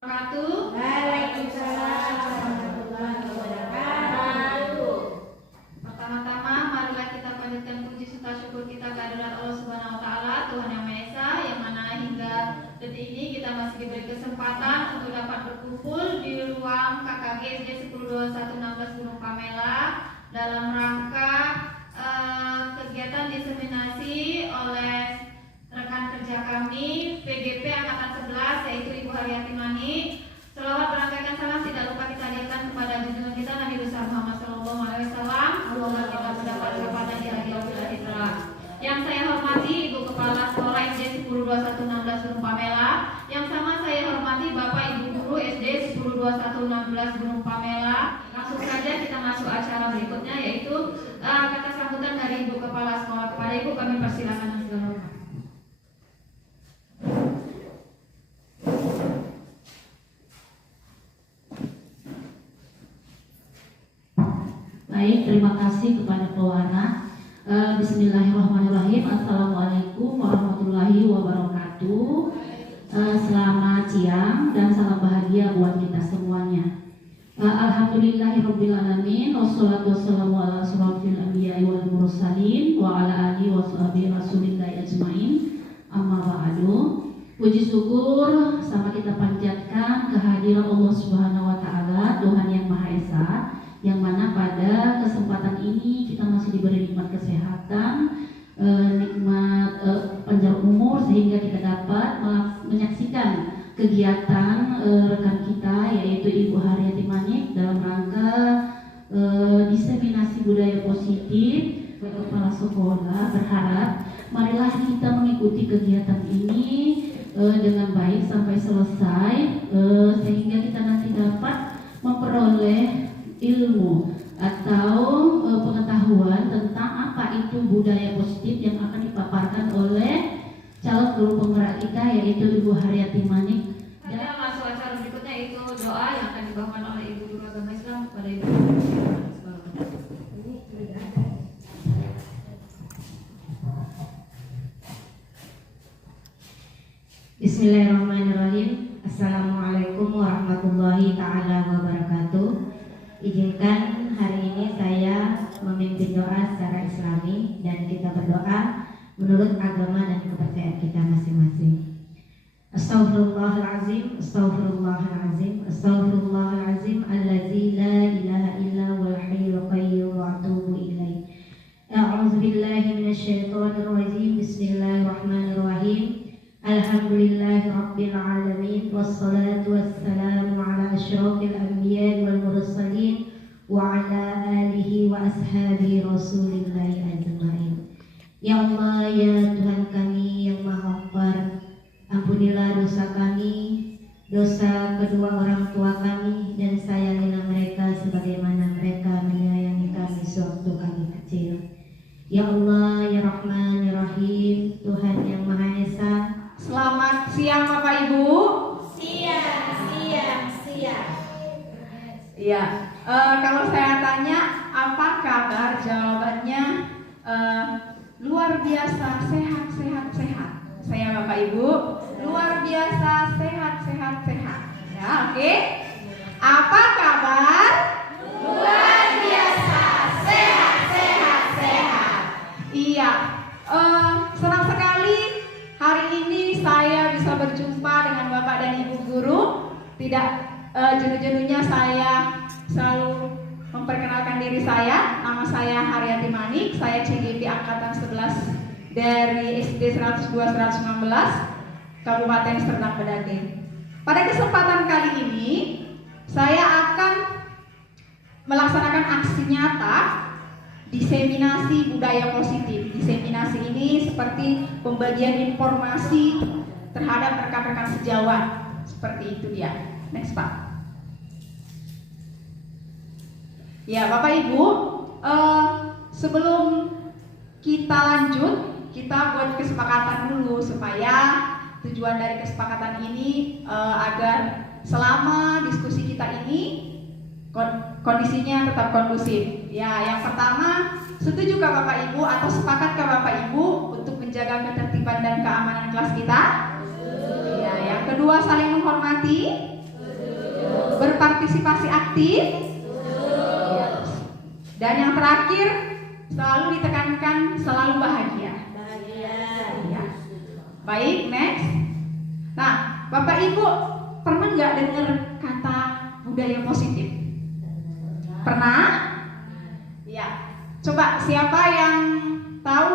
Waalaikumsalam warahmatullahi wabarakatuh. Pertama-tama marilah kita panjatkan puji serta syukur kita kehadirat Allah Subhanahu wa taala, Tuhan Yang Maha Esa, yang mana hingga detik ini kita masih diberi kesempatan untuk dapat berkumpul di ruang KKG SD 102116 Gunung Pamela dalam rangka kegiatan diseminasi oleh rekan kerja kami PGP Angkatan 11 yaitu Ibu Haryati Manik. Selawat berangkaikan salam tidak lupa kita hadirkan kepada junjungan kita Nabi besar Muhammad sallallahu alaihi wasallam. Semoga kita mendapat kepada di hari akhirat. Yang saya hormati Ibu Kepala Sekolah SD 102116 Gunung Pamela. Yang sama saya hormati Bapak Ibu Guru SD 102116 Gunung Pamela. Langsung saja kita masuk acara berikutnya yaitu kata sambutan dari Ibu Kepala Sekolah. Kepada Ibu kami persilakan segala. Baik, terima kasih kepada pewarna. Bismillahirrahmanirrahim. Assalamualaikum warahmatullahi wabarakatuh. Selamat siang dan salam bahagia buat kita semuanya. Alhamdulillahirabbil alamin. Wassalatu wassalamu ala asrofil anbiya'i wal mursalin wa ala alihi washabihi rasulillahi ajmain. Amma ba'du. Puji syukur sama kita panjatkan kehadiran Allah Subhanahu wa taala, Tuhan Yang Maha Esa, yang mana pada kesempatan ini kita masih diberi nikmat kesehatan, nikmat panjang umur sehingga kita dapat menyaksikan kegiatan rekan kita yaitu Ibu Haryati Manik dalam rangka diseminasi budaya positif. Kepala sekolah berharap marilah kita mengikuti kegiatan ini dengan baik sampai selesai sehingga kita nanti dapat memperoleh ilmu atau pengetahuan tentang apa itu budaya positif yang akan dipaparkan oleh calon guru penggerak kita yaitu Ibu Haryati Manik. Dan masuk acara berikutnya itu doa yang akan dibawakan oleh Ibu Guru Agama Islam kepada Ibu. Bismillahirrahmanirrahim. Assalamualaikum warahmatullahi ta'ala wabarakatuh. Izinkan hari ini saya memimpin doa secara islami dan kita berdoa menurut agama dan kepercayaan kita masing-masing. Astaghfirullahalazim, astaghfirullahalazim, astaghfirullahalazim allazi la ilaha illa wal hayyul qayyum wa atubu ilaih. A'udzu billahi minasyaitonir rajim. Bismillahirrahmanirrahim. Alhamdulillahi rabbil alamin wassalatu wassalamu ala asyrafil anbiya'i wal mursalin wa ala alihi wa ashabi rasulillahi ajmain. Ya Allah, ya Tuhan kami yang Maha Akbar, ampunilah dosa kami, dosa kedua orang tua kami, dan sayangilah mereka sebagaimana mereka menyayangi kami sewaktu kami kecil. Ya Allah, ya Rahman, ya Rahim, Tuhan yang Maha Esa. Selamat siang Bapak Ibu. Siang. Iya. Kalau saya tanya apa kabar, jawabannya luar biasa, sehat. Saya Bapak Ibu luar biasa, sehat. Ya, oke. Apa kabar? Luar biasa, sehat. Iya. Senang sekali hari ini saya bisa berjumpa dengan Bapak dan Ibu Guru. Tidak jenuh-jenuhnya saya selalu memperkenalkan diri saya. Nama saya Haryati Manik, saya CGP Angkatan 11 dari SD 102-116 Kabupaten Serdang Bedagai. Pada kesempatan kali ini saya akan melaksanakan aksi nyata diseminasi budaya positif. Diseminasi ini seperti pembagian informasi terhadap rekan-rekan sejawat. Seperti itu dia. Next Pak. Ya Bapak Ibu, sebelum kita lanjut, kita buat kesepakatan dulu supaya tujuan dari kesepakatan ini agar selama diskusi kita ini kondisinya tetap kondusif. Ya, yang pertama, setujukah Bapak Ibu atau sepakatkah Bapak Ibu untuk menjaga ketertiban dan keamanan kelas kita? Ya, yang kedua, saling menghormati. Berpartisipasi aktif? Dan yang terakhir, selalu ditekankan selalu bahagia. Ya. Baik, next. Nah, Bapak Ibu pernah nggak dengar kata budaya positif? Pernah? Ya. Coba siapa yang tahu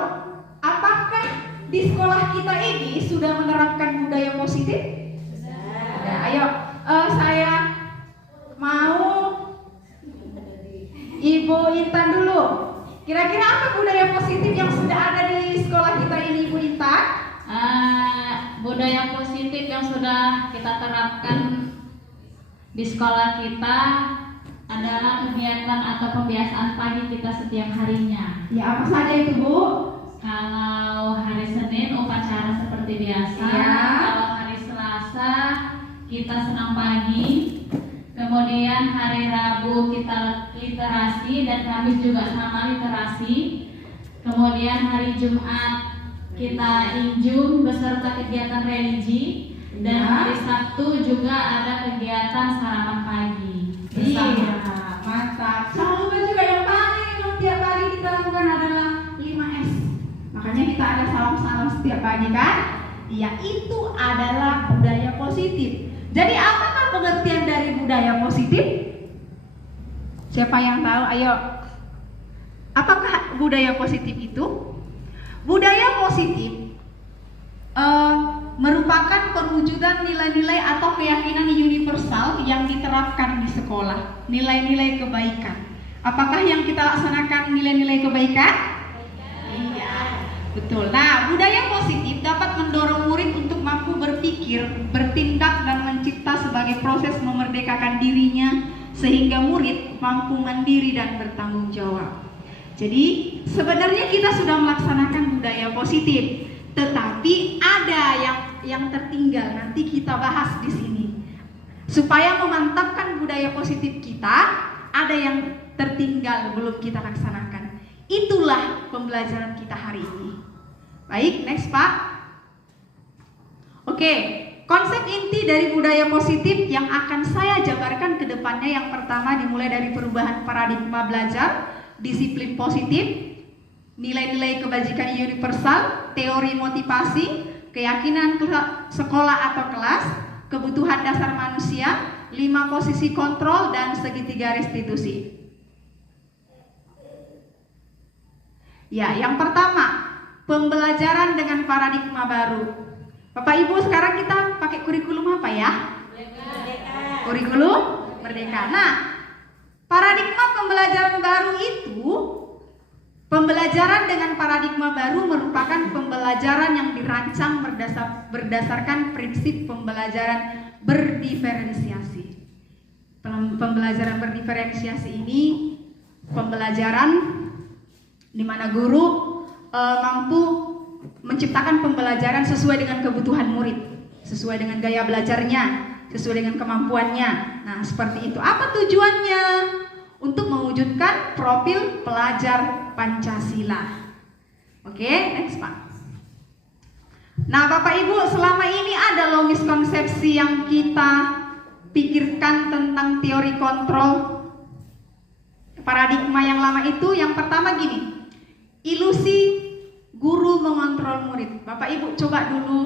apakah di sekolah kita ini sudah menerapkan budaya positif? Ya, ayo, saya mau Ibu Intan dulu. Kira-kira apa budaya positif yang sudah ada di sekolah kita ini, Ibu Intan? Budaya positif yang sudah kita terapkan di sekolah kita adalah kegiatan atau kebiasaan pagi kita setiap harinya. Ya, apa saja itu, Bu? Kalau hari Senin upacara seperti biasa, Ya. kalau hari Selasa kita senam pagi, kemudian hari Rabu kita literasi dan Kamis juga sama literasi, kemudian hari Jumat kita injung beserta kegiatan religi, dan Ya. hari Sabtu juga ada kegiatan sarapan pagi. Iya, mantap. Jangan lupa juga yang paling tiap pagi kita lakukan adalah 5S. Makanya kita ada salam-salam setiap pagi kan? Iya, itu adalah budaya positif. Jadi apakah pengertian dari budaya positif? Siapa yang tahu? Ayo. Apakah budaya positif itu? Budaya positif merupakan perwujudan nilai-nilai atau keyakinan universal yang diterapkan di sekolah. Nilai-nilai kebaikan. Apakah yang kita laksanakan nilai-nilai kebaikan? Iya, betul. Nah, budaya positif dapat mendorong murid untuk mampu berpikir, bertindak, dan mencipta sebagai proses memerdekakan dirinya sehingga murid mampu mandiri dan bertanggung jawab. Jadi, sebenarnya kita sudah melaksanakan budaya positif, tetapi ada yang tertinggal, nanti kita bahas di sini. Supaya memantapkan budaya positif kita, ada yang tertinggal belum kita laksanakan. Itulah pembelajaran kita hari ini. Baik, next Pak. Oke, konsep inti dari budaya positif yang akan saya jabarkan ke depannya, yang pertama dimulai dari perubahan paradigma belajar, disiplin positif, nilai-nilai kebajikan universal, teori motivasi, keyakinan sekolah atau kelas, kebutuhan dasar manusia, 5 posisi kontrol, dan segitiga restitusi. Ya, yang pertama, pembelajaran dengan paradigma baru. Bapak Ibu, sekarang kita pakai kurikulum apa ya? Kurikulum Merdeka. Nah, paradigma pembelajaran baru itu, pembelajaran dengan paradigma baru merupakan pembelajaran yang dirancang berdasarkan prinsip pembelajaran berdiferensiasi. Pembelajaran berdiferensiasi ini pembelajaran di mana guru mampu menciptakan pembelajaran sesuai dengan kebutuhan murid, sesuai dengan gaya belajarnya, sesuai dengan kemampuannya. Nah, seperti itu. Apa tujuannya? Untuk mewujudkan profil pelajar Pancasila. Oke, next Pak. Nah, Bapak Ibu, selama ini ada loh miskonsepsi yang kita pikirkan tentang teori kontrol paradigma yang lama itu. Yang pertama gini, ilusi guru mengontrol murid. Bapak Ibu coba dulu,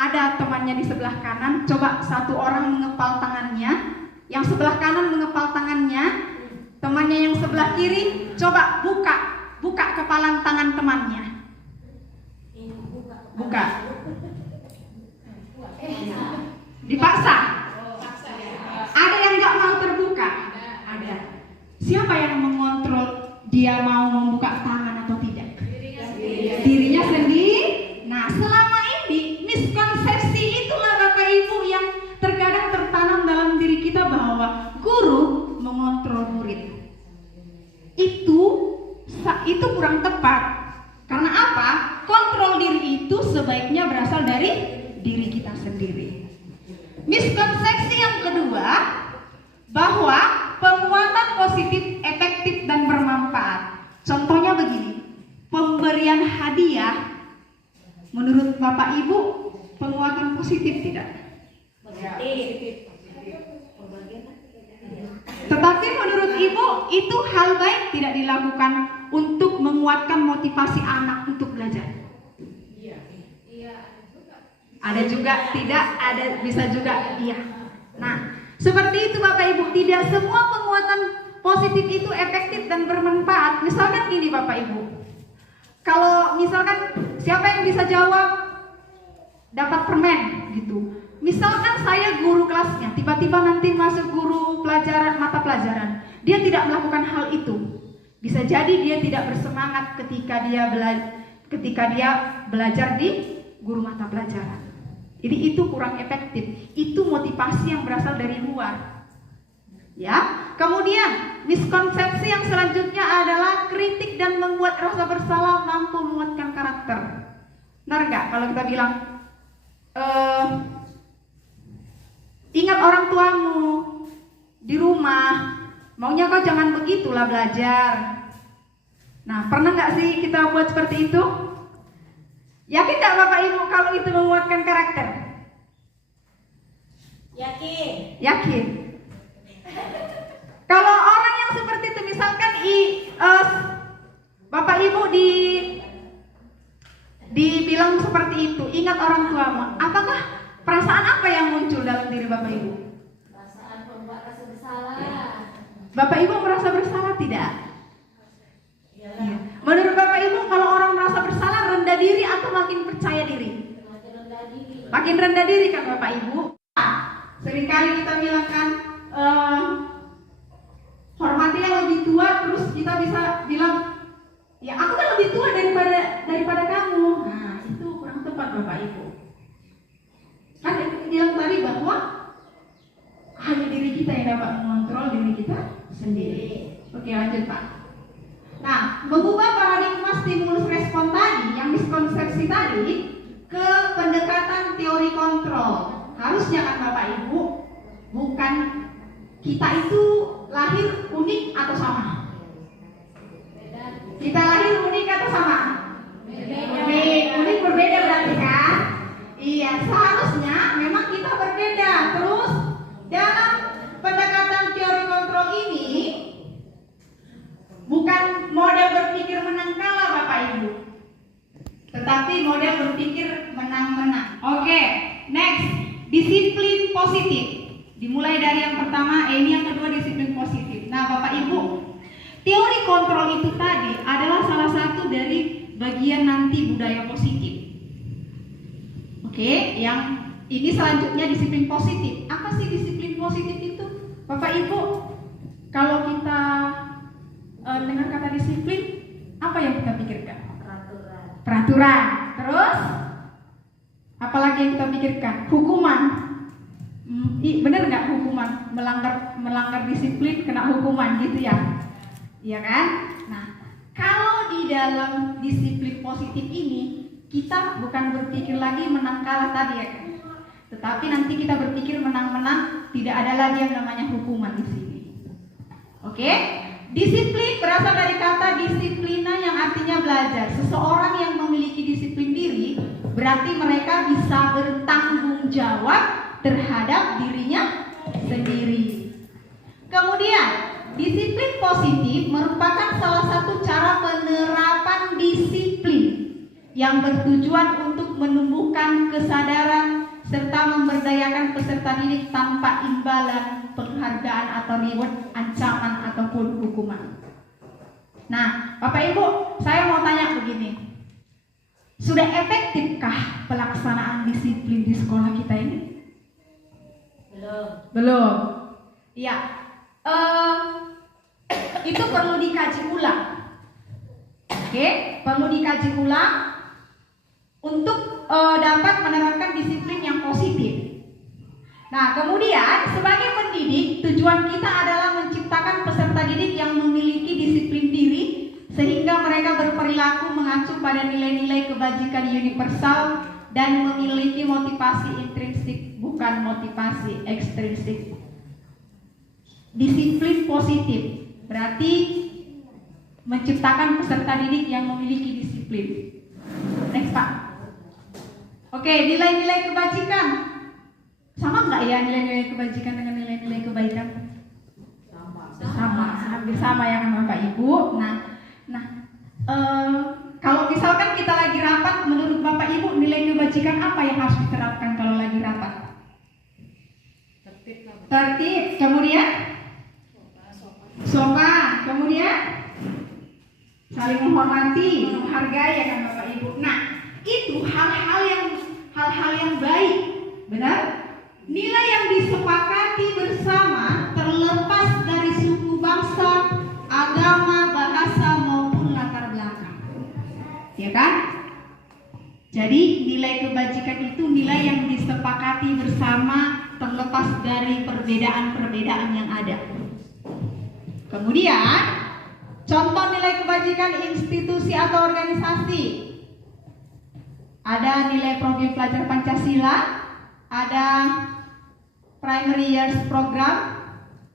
ada temannya di sebelah kanan, coba satu orang mengepal tangannya, yang sebelah kanan mengepal tangannya, temannya yang sebelah kiri coba buka kepalan tangan temannya. Buka. Dipaksa. Ada yang nggak mau terbuka? Ada. Siapa yang mengontrol dia mau membuka tangan atau tidak? Dirinya sendiri. Nah, selama ini miskonsepsi itulah Bapak Ibu yang terkadang tertanam dalam diri kita, bahwa guru mengontrol murid. Itu kurang tepat. Karena apa? Kontrol diri itu sebaiknya berasal dari diri kita sendiri. Miskonsepsi yang kedua, bahwa penguatan positif, efektif, dan bermanfaat. Contohnya begini, pemberian hadiah, menurut Bapak Ibu penguatan positif tidak? Positif. Tetapi menurut Ibu itu hal baik tidak dilakukan untuk menguatkan motivasi anak untuk belajar? Ada juga tidak, ada bisa juga iya. Nah, seperti itu Bapak Ibu, tidak semua penguatan positif itu efektif dan bermanfaat. Misalkan gini Bapak Ibu, kalau misalkan siapa yang bisa jawab dapat permen gitu. Misalkan saya guru kelasnya, tiba-tiba nanti masuk guru pelajaran mata pelajaran, dia tidak melakukan hal itu. Bisa jadi dia tidak bersemangat ketika dia belajar di guru mata pelajaran. Jadi itu kurang efektif. Itu motivasi yang berasal dari luar. Ya. Kemudian miskonsepsi yang selanjutnya adalah kritik dan membuat rasa bersalah mampu menguatkan karakter. Benar nggak kalau kita bilang ingat orang tuamu di rumah, maunya kau jangan begitulah belajar. Nah, pernah nggak sih kita buat seperti itu? Yakin nggak Bapak Ibu kalau itu menguatkan karakter? Yakin. Yakin. Kalau orang yang seperti itu, misalkan Bapak Ibu dibilang seperti itu, ingat orang tuamu, apakah perasaan apa yang muncul dalam diri Bapak Ibu? Perasaan pembuat rasa bersalah. Bapak Ibu merasa bersalah tidak? Ya. Menurut Bapak Ibu, kalau orang merasa bersalah, rendah diri atau makin percaya diri? Makin rendah diri. Makin rendah diri kan Bapak Ibu? Seringkali kita bilang kan, hormati yang lebih tua, terus kita bisa bilang, ya aku kan lebih tua daripada kamu. Nah, itu kurang tepat Bapak Ibu. Kan bilang tadi bahwa hanya diri kita yang dapat mengontrol diri kita sendiri. Oke, lanjut Pak. Nah, mengubah paradigma stimulus respon tadi, yang miskonsepsi tadi, ke pendekatan teori kontrol. Harusnya kan Bapak Ibu, bukan kita itu lahir unik atau sama. Kita lahir unik atau sama? Unik berbeda berarti kan? Iya, seharusnya memang kita berbeda. Terus dalam pendekatan teori kontrol ini bukan model berpikir menang kalah Bapak Ibu, tetapi model berpikir menang-menang. Oke, next, disiplin positif. Dimulai dari yang pertama, ini yang kedua disiplin positif. Nah Bapak Ibu, teori kontrol itu tadi adalah salah satu dari bagian nanti budaya positif. Oke, yang ini selanjutnya disiplin positif. Apa sih disiplin positif itu? Bapak Ibu, kalau kita dengar kata disiplin, apa yang kita pikirkan? Peraturan. Terus apalagi yang kita pikirkan? Hukuman. Benar nggak hukuman? Melanggar disiplin kena hukuman gitu ya? Iya kan? Nah, kalau di dalam disiplin positif ini kita bukan berpikir lagi menang kalah tadi ya kan? Tetapi nanti kita berpikir menang-menang, tidak ada lagi yang namanya hukuman di sini. Oke? Disiplin berasal dari kata disiplina yang artinya belajar. Seseorang yang memiliki disiplin diri berarti mereka bisa bertanggung jawab terhadap dirinya sendiri. Kemudian, disiplin positif merupakan salah satu cara penerapan disiplin yang bertujuan untuk menumbuhkan kesadaran serta memberdayakan peserta didik tanpa imbalan, penghargaan atau reward, ancaman ataupun hukuman. Nah, Bapak Ibu, saya mau tanya begini. Sudah efektifkah pelaksanaan disiplin di sekolah kita ini? Belum. Iya. Itu perlu dikaji ulang. Oke, perlu dikaji ulang untuk dapat menerapkan disiplin yang positif. Nah, kemudian sebagai pendidik, tujuan kita adalah menciptakan peserta didik yang memiliki disiplin diri sehingga mereka berperilaku mengacu pada nilai-nilai kebajikan universal dan memiliki motivasi intrinsik bukan motivasi ekstrinsik. Disiplin positif berarti menciptakan peserta didik yang memiliki disiplin. Next Pak. Oke, nilai-nilai kebajikan. Sama nggak ya nilai-nilai kebajikan dengan nilai-nilai kebaikan? bersama ya kan Bapak Ibu. Kalau misalkan kita lagi rapat, menurut Bapak Ibu nilai kebajikan apa yang harus diterapkan kalau lagi rapat? Tertib, kemudian sopan, kemudian saling menghormati, menghargai ya kan Bapak Ibu. Nah, itu hal-hal yang baik, benar? Nilai yang disepakati bersama terlepas dari suku, bangsa, agama, bahasa maupun latar belakang. Ya kan? Jadi nilai kebajikan itu nilai yang disepakati bersama terlepas dari perbedaan-perbedaan yang ada. Kemudian contoh nilai kebajikan institusi atau organisasi. Ada nilai profil pelajar Pancasila, ada primary years program,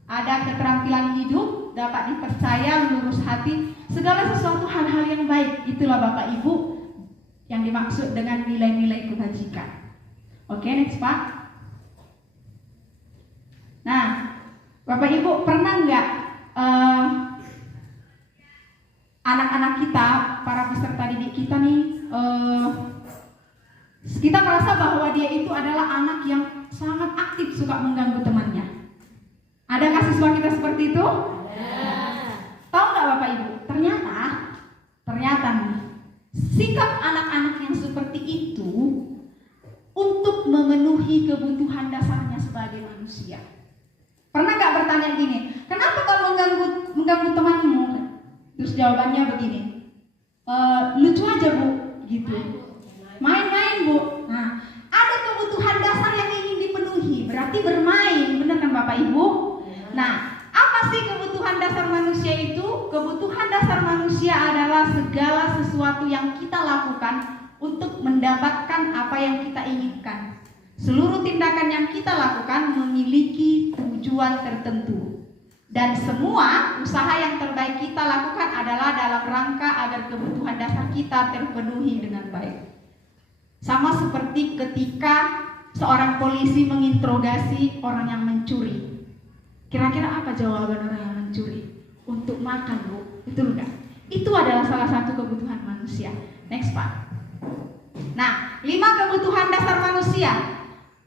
ada keterampilan hidup, dapat dipercaya, lurus hati, segala sesuatu hal-hal yang baik. Itulah Bapak Ibu yang dimaksud dengan nilai-nilai kebajikan. Oke, next Pak. Nah, Bapak Ibu pernah nggak anak-anak kita, para peserta didik kita nih, kita merasa bahwa dia itu adalah anak yang sangat aktif, suka mengganggu temannya. Adakah siswa kita seperti itu? Ada. Tahu nggak Bapak Ibu? Ternyata nih, sikap anak-anak yang seperti itu untuk memenuhi kebutuhan dasarnya sebagai manusia. Pernah nggak bertanya gini, kenapa kamu mengganggu temanmu? Terus jawabannya begini, lucu aja Bu, gitu. Main-main Bu. Nah, ada kebutuhan dasar yang ingin dipenuhi, berarti bermain, benar kan Bapak Ibu? Nah, apa sih kebutuhan dasar manusia itu? Kebutuhan dasar manusia adalah segala sesuatu yang kita lakukan untuk mendapatkan apa yang kita inginkan. Seluruh tindakan yang kita lakukan memiliki tujuan tertentu. Dan semua usaha yang terbaik kita lakukan adalah dalam rangka agar kebutuhan dasar kita terpenuhi dengan baik. Sama seperti ketika seorang polisi menginterogasi orang yang mencuri. Kira-kira apa jawaban orang yang mencuri? Untuk makan Bu, betul nggak? Itu adalah salah satu kebutuhan manusia. Next Pak. Nah, 5 kebutuhan dasar manusia.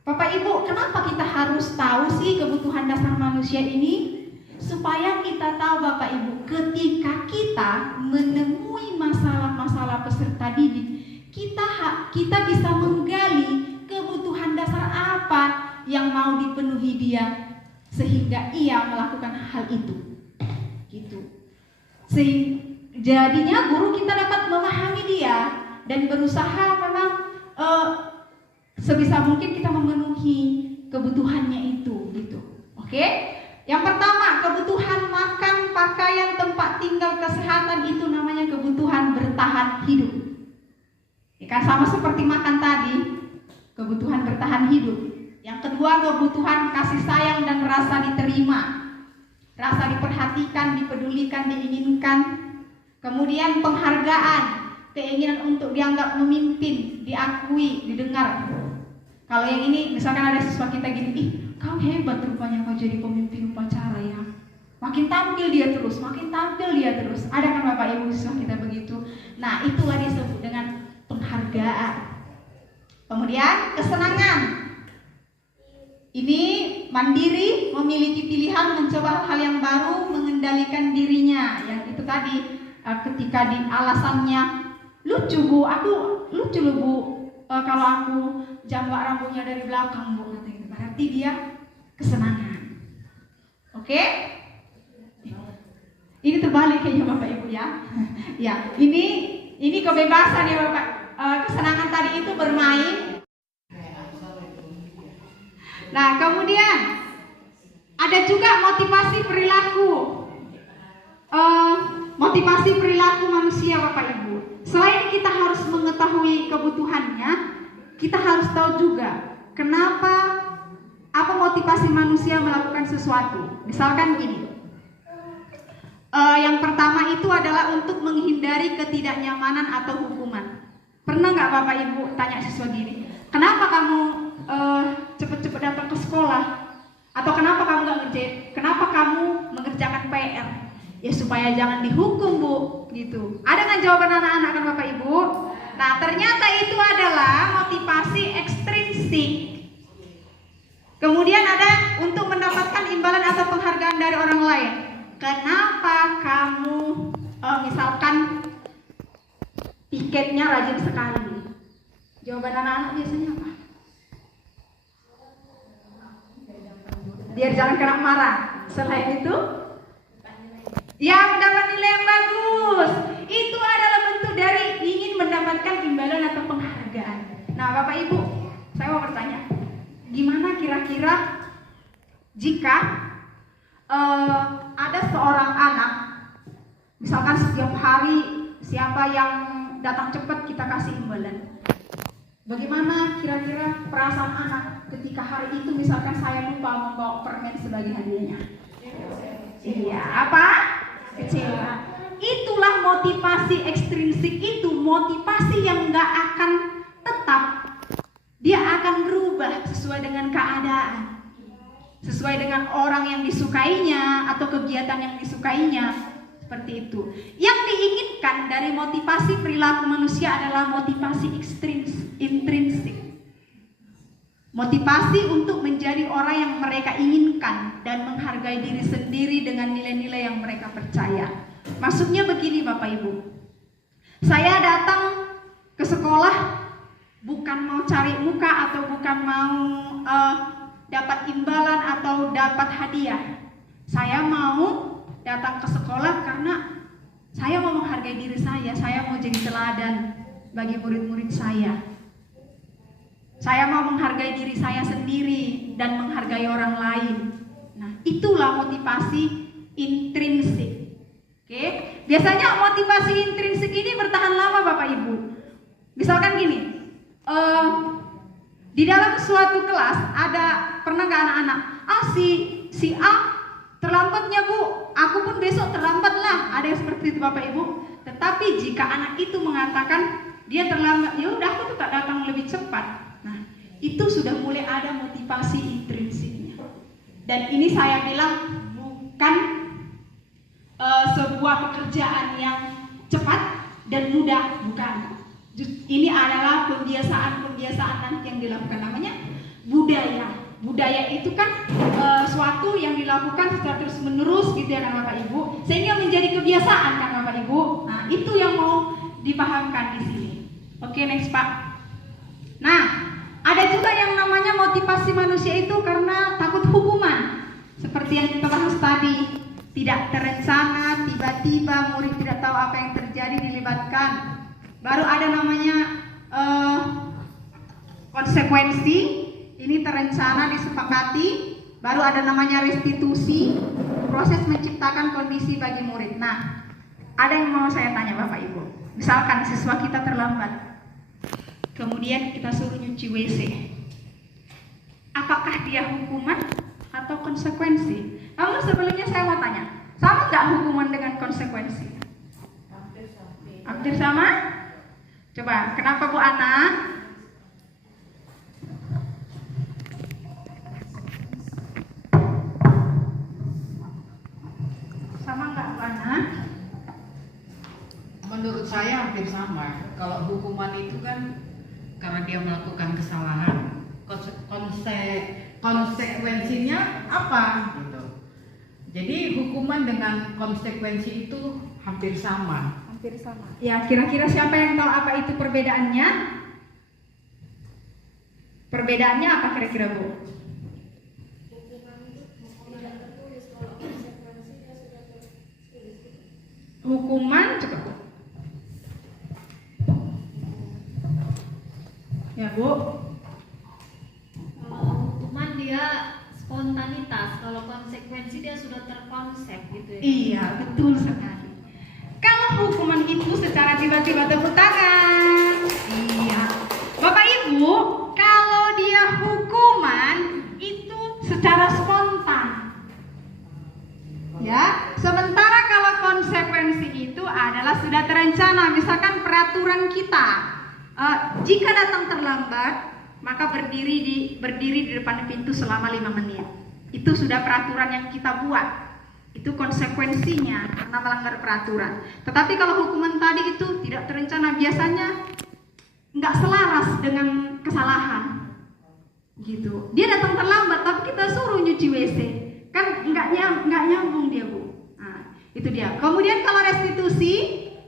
Bapak Ibu, kenapa kita harus tahu sih kebutuhan dasar manusia ini? Supaya kita tahu Bapak Ibu, ketika kita menemui masalah-masalah peserta didik, kita bisa menggali kebutuhan dasar apa yang mau dipenuhi dia sehingga ia melakukan hal itu. Gitu. Jadinya guru kita dapat memahami dia dan berusaha memang sebisa mungkin kita memenuhi kebutuhannya itu gitu. Oke? Yang pertama, kebutuhan makan, pakaian, tempat tinggal, kesehatan, itu namanya kebutuhan bertahan hidup. Ya kan, sama seperti makan tadi, kebutuhan bertahan hidup. Yang kedua, kebutuhan kasih sayang dan rasa diterima, rasa diperhatikan, dipedulikan, diinginkan. Kemudian penghargaan, keinginan untuk dianggap memimpin, diakui, didengar. Kalau yang ini, misalkan ada siswa kita gini, ih kau hebat rupanya kau jadi pemimpin upacara ya. Makin tampil dia terus, makin tampil dia terus. Ada kan Bapak Ibu siswa kita begitu? Nah, itulah disebut dengan penghargaan. Kemudian kesenangan. Ini mandiri, memiliki pilihan, mencoba hal yang baru, mengendalikan dirinya. Yang itu tadi, ketika di alasannya lucu Bu, aku lucu loh Bu, kalau aku jambak rambutnya dari belakang Bu, katanya. Berarti dia kesenangan. Oke? Ini terbalik kayaknya Bapak Ibu ya. Ya, ini kebebasan ya Bapak. Kesenangan tadi itu bermain. Nah, kemudian ada juga motivasi perilaku. Motivasi perilaku manusia Bapak Ibu. Selain kita harus mengetahui kebutuhannya, kita harus tahu juga apa motivasi manusia melakukan sesuatu. Misalkan gini, yang pertama itu adalah untuk menghindari ketidaknyamanan atau hukuman. Pernah nggak Bapak Ibu tanya siswa gini, kenapa kamu cepet-cepet datang ke sekolah? Atau kenapa kamu nggak ngerjain? Kenapa kamu mengerjakan PR? Ya supaya jangan dihukum Bu, gitu. Ada kan jawaban anak-anak kan Bapak Ibu? Nah ternyata itu adalah motivasi ekstrinsik. Kemudian ada untuk mendapatkan imbalan atau penghargaan dari orang lain. Kenapa kamu misalkan piketnya rajin sekali? Jawaban anak-anak biasanya apa? Biar jangan kena marah. Selain itu, ya mendapat nilai yang bagus. Itu adalah bentuk dari ingin mendapatkan imbalan atau penghargaan. Nah Bapak Ibu, saya mau bertanya, gimana kira-kira jika ada seorang anak, misalkan setiap hari siapa yang datang cepat kita kasih imbalan. Bagaimana kira-kira perasaan anak ketika hari itu misalkan saya lupa membawa permen sebagai hadiahnya? Iya, apa? Kecewa. Itulah motivasi ekstrinsik itu, motivasi yang gak akan tetap. Dia akan berubah sesuai dengan keadaan, sesuai dengan orang yang disukainya atau kegiatan yang disukainya. Seperti itu. Yang diinginkan dari motivasi perilaku manusia adalah motivasi intrinsik. Motivasi untuk menjadi orang yang mereka inginkan dan menghargai diri sendiri dengan nilai-nilai yang mereka percaya. Maksudnya begini Bapak Ibu. Saya datang ke sekolah bukan mau cari muka atau bukan mau dapat imbalan atau dapat hadiah. Saya mau datang ke sekolah karena saya mau menghargai diri saya mau jadi teladan bagi murid-murid saya. Saya mau menghargai diri saya sendiri dan menghargai orang lain. Nah, itulah motivasi intrinsik. Oke? Biasanya motivasi intrinsik ini bertahan lama Bapak Ibu. Misalkan gini, di dalam suatu kelas ada pernah nggak anak-anak, si A terlambatnya Bu, aku pun besok terlambat lah. Ada yang seperti itu Bapak Ibu. Tetapi jika anak itu mengatakan dia terlambat, ya udah aku tuh tak datang lebih cepat. Nah, itu sudah mulai ada motivasi intrinsiknya. Dan ini saya bilang bukan sebuah pekerjaan yang cepat dan mudah, bukan. Ini adalah pembiasaan nanti yang dilakukan, namanya budaya. Budaya itu kan suatu yang dilakukan secara terus menerus gitu ya kan Bapak Ibu, sehingga menjadi kebiasaan kan Bapak Ibu. Nah itu yang mau dipahamkan di sini. Oke, next Pak. Nah ada juga yang namanya motivasi manusia itu karena takut hukuman, seperti yang kita bahas tadi. Tidak terencana, tiba-tiba murid tidak tahu apa yang terjadi dilibatkan. Baru ada namanya konsekuensi. Ini terencana, disepakati. Baru ada namanya restitusi, proses menciptakan kondisi bagi murid. Nah, ada yang mau saya tanya Bapak Ibu. Misalkan siswa kita terlambat, kemudian kita suruh nyuci WC. Apakah dia hukuman atau konsekuensi? Namun sebelumnya saya mau tanya, sama nggak hukuman dengan konsekuensi? Hampir sama? Coba, kenapa Bu Ana? Sama nggak Bu Ana? Menurut saya hampir sama. Kalau hukuman itu kan karena dia melakukan kesalahan, konsekuensinya apa gitu. Jadi hukuman dengan konsekuensi itu hampir sama. Hampir sama. Ya, kira-kira siapa yang tahu apa itu perbedaannya? Perbedaannya apa kira-kira Bu? Hukuman coba Bu. Ya Bu. Kalau hukuman dia spontanitas, kalau konsekuensi dia sudah terkonsep gitu ya. Iya, betul sekali. Kalau hukuman itu secara tiba-tiba tepuk tangan. Iya. Bapak Ibu, kalau dia hukuman itu secara spontan. Ya, sementara kalau konsekuensi itu adalah sudah terencana. Misalkan peraturan kita, jika datang terlambat, maka berdiri di depan pintu selama 5 menit. Itu sudah peraturan yang kita buat. Itu konsekuensinya karena melanggar peraturan. Tetapi kalau hukuman tadi itu tidak terencana, biasanya nggak selaras dengan kesalahan. Gitu. Dia datang terlambat tapi kita suruh nyuci WC. Kan nggak nyambung dia, Bu. Nah, itu dia. Kemudian kalau restitusi,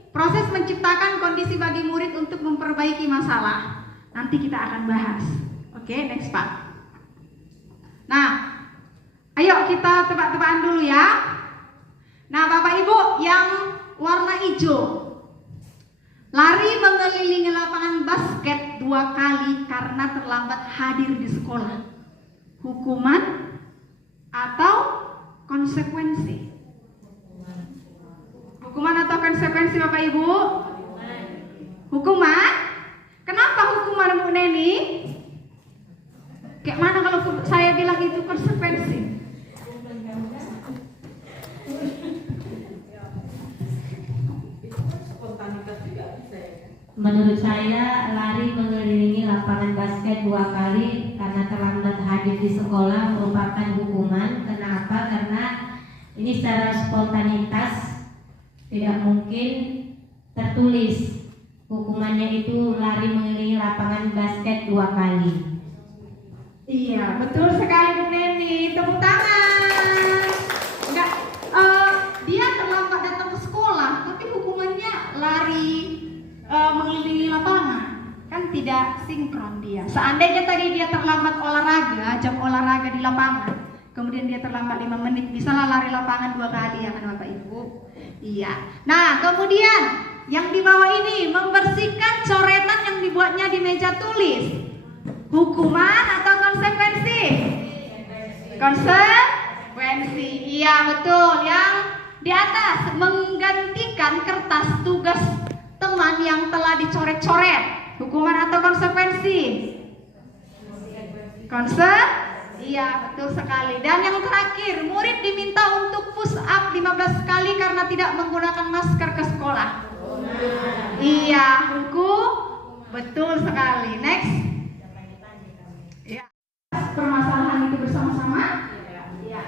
proses menciptakan kondisi bagi murid untuk memperbaiki masalah. Nanti kita akan bahas. Oke, next Pak. Nah, ayo kita tebak-tebakan dulu ya. Nah, Bapak Ibu yang warna hijau, lari mengelilingi lapangan basket 2 kali karena terlambat hadir di sekolah. Hukuman atau konsekuensi? Hukuman atau konsekuensi Bapak Ibu? Hukuman? Kenapa hukuman Bu Neni? Kayak mana kalau saya bilang itu konsekuensi? Menurut saya lari mengelilingi lapangan basket 2 kali karena terlambat hadir di sekolah merupakan hukuman. Kenapa? Karena ini secara spontanitas tidak mungkin tertulis. Hukumannya itu lari mengelilingi lapangan basket 2 kali. Iya, betul sekali Bu Neni. Tepuk tangan. Enggak, dia terlambat datang ke sekolah, tapi hukumannya lari mengelilingi lapangan. Kan tidak sinkron dia. Seandainya tadi dia terlambat olahraga, jam olahraga di lapangan, kemudian dia terlambat 5 menit, misalnya lari lapangan 2 kali ya kan Bapak Ibu? Iya. Nah, kemudian yang di bawah ini membersihkan coretan yang dibuatnya di meja tulis. Hukuman atau konsekuensi? Konsekuensi. Iya betul. Yang di atas menggantikan kertas tugas teman yang telah dicoret-coret. Hukuman atau konsekuensi? Iya betul sekali. Dan yang terakhir, murid diminta untuk push up 15 kali karena tidak menggunakan masker ke sekolah. Iya, hukum. Betul sekali. Next. Ya. Permasalahan itu bersama-sama. Ya.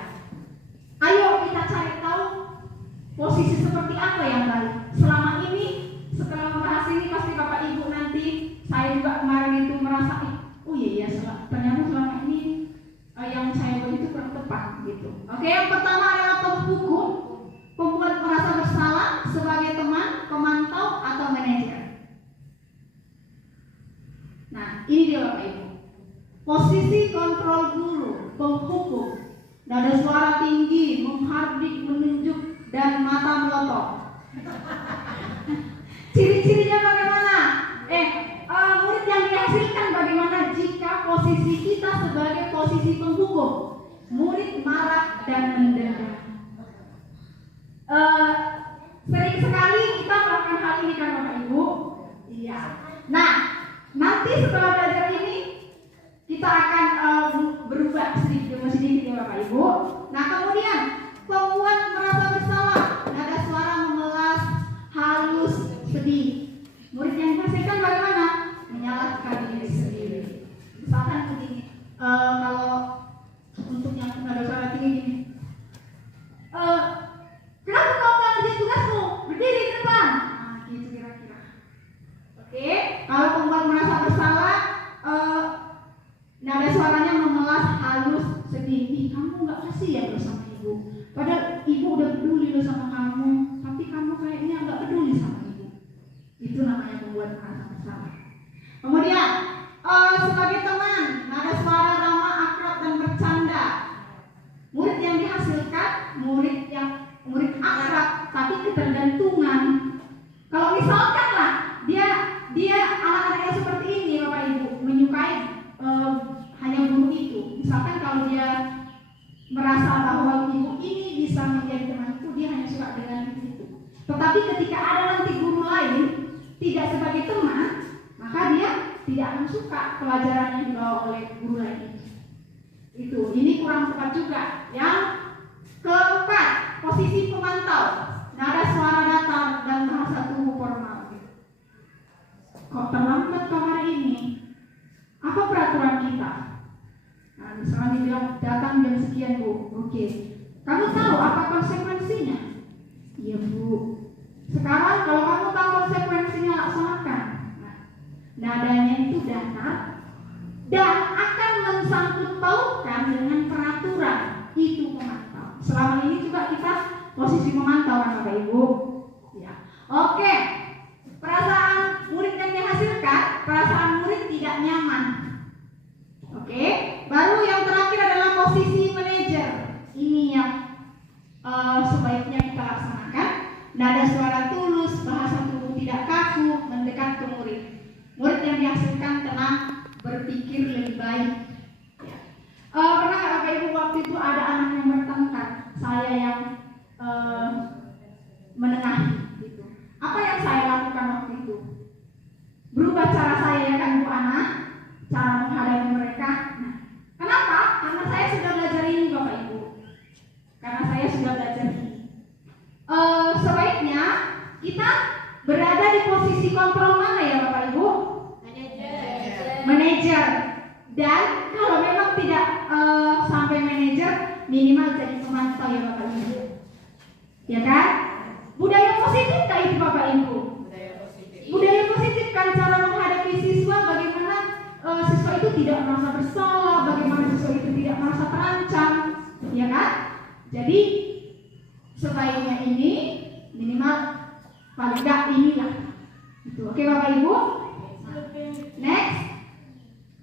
Ayo kita cari tahu posisi seperti apa yang baik. Selama ini, setelah membahas ini pasti Bapak Ibu nanti, saya juga kemarin itu merasa, oh iya ternyata selama ini yang saya buat itu kurang tepat gitu. Oke, yang pertama adalah penghukum, pembuat merasa bersalah sebagai teman, pemantau atau manajer. Nah, ini dia Bapak Ibu. Posisi kontrol guru, penghukum, nada suara tinggi, menghardik, menunjuk, dan mata melotot. Ciri-cirinya bagaimana? Murid yang dihasilkan bagaimana jika posisi kita sebagai posisi penghukum? Murid marah dan mendendam. Sering sekali kita melakukan hal ini kan Bapak Ibu? Iya. Nah, nanti setelah belajar ini kita akan berubah sedikit demi sedikit ya Bapak Ibu. Nah, kemudian pembuat merasa bersalah, nada suara memelas, halus, sedih. Murid yang dihasilkan bagaimana? Menyalahkan diri sendiri. Misalkan begini, kalau untuk yang nada suara tinggi gini, kenapa kau nggak ngerjain tugasmu? Berdiri di depan. Nah, gitu kira-kira. Oke, kalau pembuat merasa bersalah, nada suaranya memelas, halus, sedih. Ih, kamu nggak kasihan loh sama ibu. Padahal ibu udah peduli loh sama kamu, tapi kamu kayaknya nggak peduli sama ibu. Itu namanya pembuat merasa bersalah. Kemudian sebagai teman, nada suara ramah, akrab dan bercanda. Murid yang dihasilkan, murid akrab tapi ketergantungan. Kalau misalkan lah dia anak-anaknya seperti ini Bapak Ibu, menyukai hanya guru itu. Misalkan kalau dia merasa bahwa ibu ini bisa menjadi teman itu, dia hanya suka dengan itu. Tetapi ketika ada nanti guru lain tidak sebagai teman, maka dia tidak akan suka pelajaran yang dibawa oleh guru lain itu. Ini kurang tepat juga. Yang keempat, posisi pemantau, nada suara datar dan bahasa tubuh formal. Kok terlambat kau hari ini? Apa peraturan kita? Nah, misalnya dibilang datang jam sekian Bu, oke. Kamu tahu apa konsekuensinya? Iya Bu. Sekarang kalau kamu tahu konsekuensinya, laksanakan. Nah, nadanya itu datar dan akan mensangkut pautkan dengan peraturan. Itu memantau. Selama ini juga kita posisi memantau kan Bapak Ibu. Ya. Oke. Perasaan murid yang dihasilkan, perasaan murid tidak nyaman. Oke. Baru yang terakhir adalah posisi manajer. Ini yang sebaiknya kita laksanakan. Nada suara tulus, bahasa tubuh tidak kaku, mendekat ke murid. Murid yang dihasilkan tenang, berpikir lebih baik. Ya. Pernah nggak Bapak Ibu waktu itu ada anak yang bertengkar, saya yang menengahi gitu. Apa yang saya lakukan waktu itu? Berubah cara saya ya kan Bu Ana, cara menghadapi mereka. Nah, kenapa? Karena saya sudah belajar ini Bapak Ibu. Karena saya sudah belajar ini. Sebaiknya kita berada di posisi kontrol mana ya Bapak Ibu? Manajer. Dan kalau memang tidak sampai manajer, minimal jadi pemantau ya Bapak Ibu. Ya kan? Budaya positif kah itu Bapak Ibu? Budaya positif kan cara menghadapi siswa, bagaimana siswa itu tidak merasa bersalah, bagaimana siswa itu tidak merasa terancam, ya kan? Jadi sebaiknya ini minimal paling enggak inilah. Itu. Oke Bapak Ibu? Next.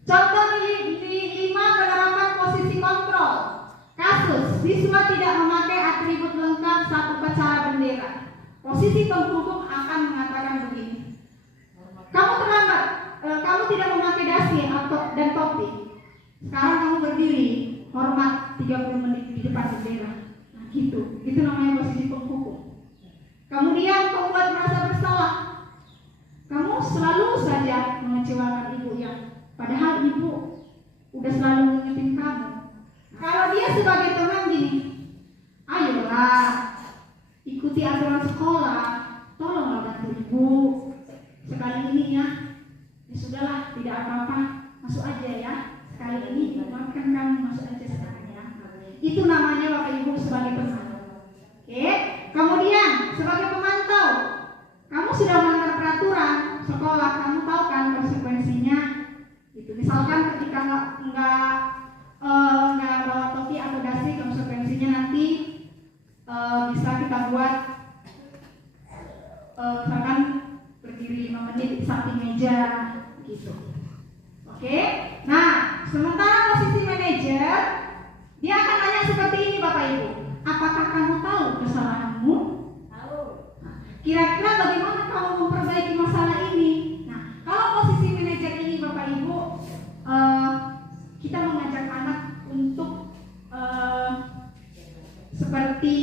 Contoh di 5 penerapan posisi kontrol. Kasus siswa tidak memakai atribut lengkap saat upacara bendera. Posisi penghukum akan mengatakan begini. Kamu terlambat, kamu tidak memakai dasi dan topi. Sekarang kamu berdiri, hormat 30 menit di depan bendera. Nah, gitu. Itu namanya posisi penghukum. Kemudian membuat merasa bersalah. Kamu selalu saja mengecewakan ibu yang padahal ibu udah selalu mengingetin kamu. Kalau dia sebagai teman gini, ayolah ikuti aturan sekolah, tolonglah bantu ibu sekali ini ya. Ya sudahlah, tidak apa-apa, masuk aja ya. Sekali ini maafkan kamu, masuk aja sekarang ya. Itu namanya Bapak Ibu sebagai teman. Oke. Kemudian sebagai pemantau, kamu sudah melanggar peraturan sekolah, kamu tahu kan konsekuensinya. Itu misalkan ketika nggak bawa topi atau dasi, konsekuensinya nanti bisa kita buat misalkan berdiri 5 menit di samping meja gitu. Oke. Nah, sementara posisi manajer dia akan tanya seperti ini Bapak Ibu. Apakah kamu tahu kesalahanmu? Tahu. Nah, kira-kira bagaimana kamu memperbaiki masalah ini? Nah, kalau posisi manajer ini Bapak Ibu, kita mengajak anak untuk seperti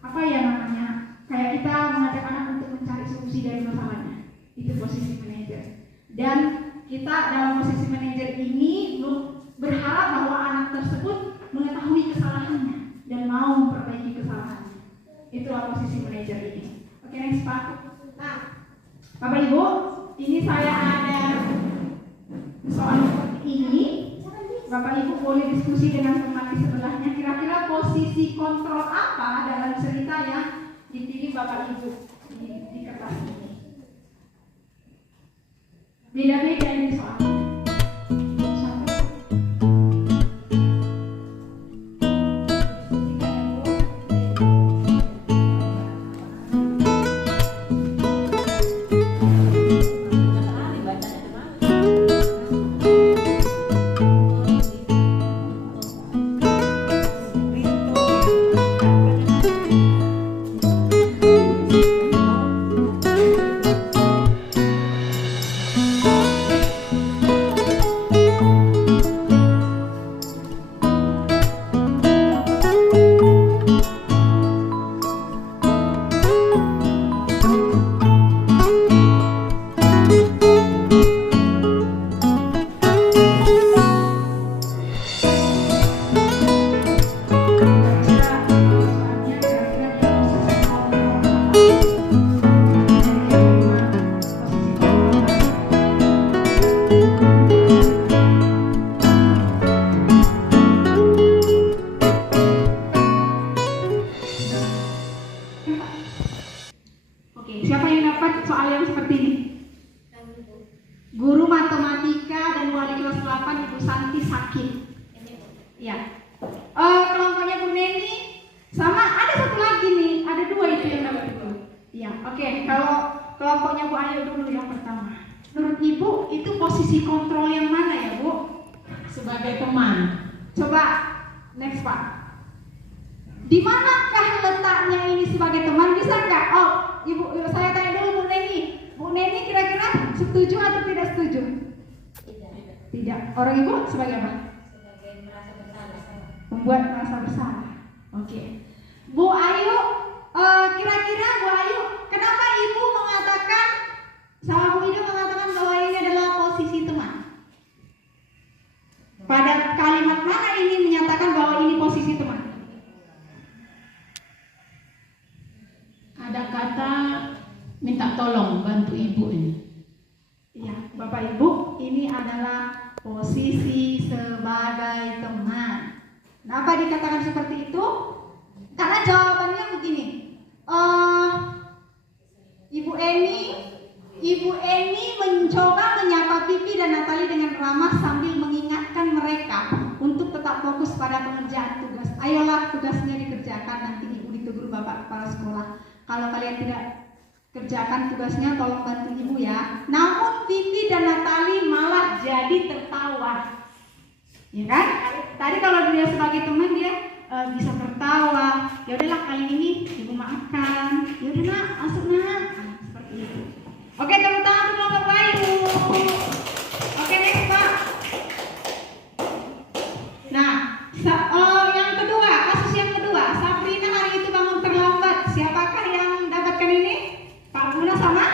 apa ya namanya? Kayak kita mengajak anak untuk mencari solusi dari masalahnya. Itu posisi manajer. Dan kita dalam posisi manajer ini berharap bahwa anak tersebut mengetahui kesalahannya dan mau memperbaiki kesalahannya. Itulah posisi manajer ini. Oke, next Pak. Nah, Bapak Ibu, ini saya ada soal seperti ini. Bapak Ibu boleh diskusi dengan teman di sebelahnya. Kira-kira posisi kontrol apa dalam cerita yang dipilih Bapak Ibu di kertas ini? Beda-beda ini soalnya. Ya. Kelompoknya Bu Neni sama ada satu lagi nih, ada 2 itu yang dapat itu. Ya, oke. Kalau kelompoknya Bu Ayu dulu yang pertama. Menurut Ibu itu posisi kontrol yang mana ya, Bu? Sebagai teman. Coba next Pak. Di manakah letaknya ini sebagai teman? Bisa nggak? Oh, Ibu, saya tanya dulu Bu Neni. Bu Neni kira-kira setuju atau tidak setuju? Tidak. Orang Ibu sebagai apa? Membuat merasa bersalah. Oke. Bu Ayu, kira-kira Bu Ayu, kenapa Ibu mengatakan sama Bu Ido mengatakan bahwa ini adalah posisi teman? Pada kalimat mana ini menyatakan bahwa ini posisi teman? Ada kata minta tolong bantu ibu ini. Iya, Bapak Ibu, ini adalah posisi sebagai teman. Kenapa dikatakan seperti itu? Karena jawabannya begini. Ibu Eni mencoba menyapa Pipi dan Natali dengan ramah sambil mengingatkan mereka untuk tetap fokus pada pengerjaan tugas. Ayolah, tugasnya dikerjakan, nanti Ibu ditegur Bapak Kepala Sekolah. Kalau kalian tidak kerjakan tugasnya, tolong bantu Ibu ya. Namun Pipi dan Natali malah jadi tertawa. Ya kan? Tadi kalau dia sebagai teman dia bisa tertawa. Ya udahlah, kali ini Ibu maafkan. Ya udah Nak, masuk Nak. Seperti itu. Oke, tepuk tangan untuk Bapak Bayu. Oke, next Pak. Nah, yang kedua, kasus yang kedua, Sabrina hari itu bangun terlambat. Siapakah yang dapatkan ini? Pak Guna sama?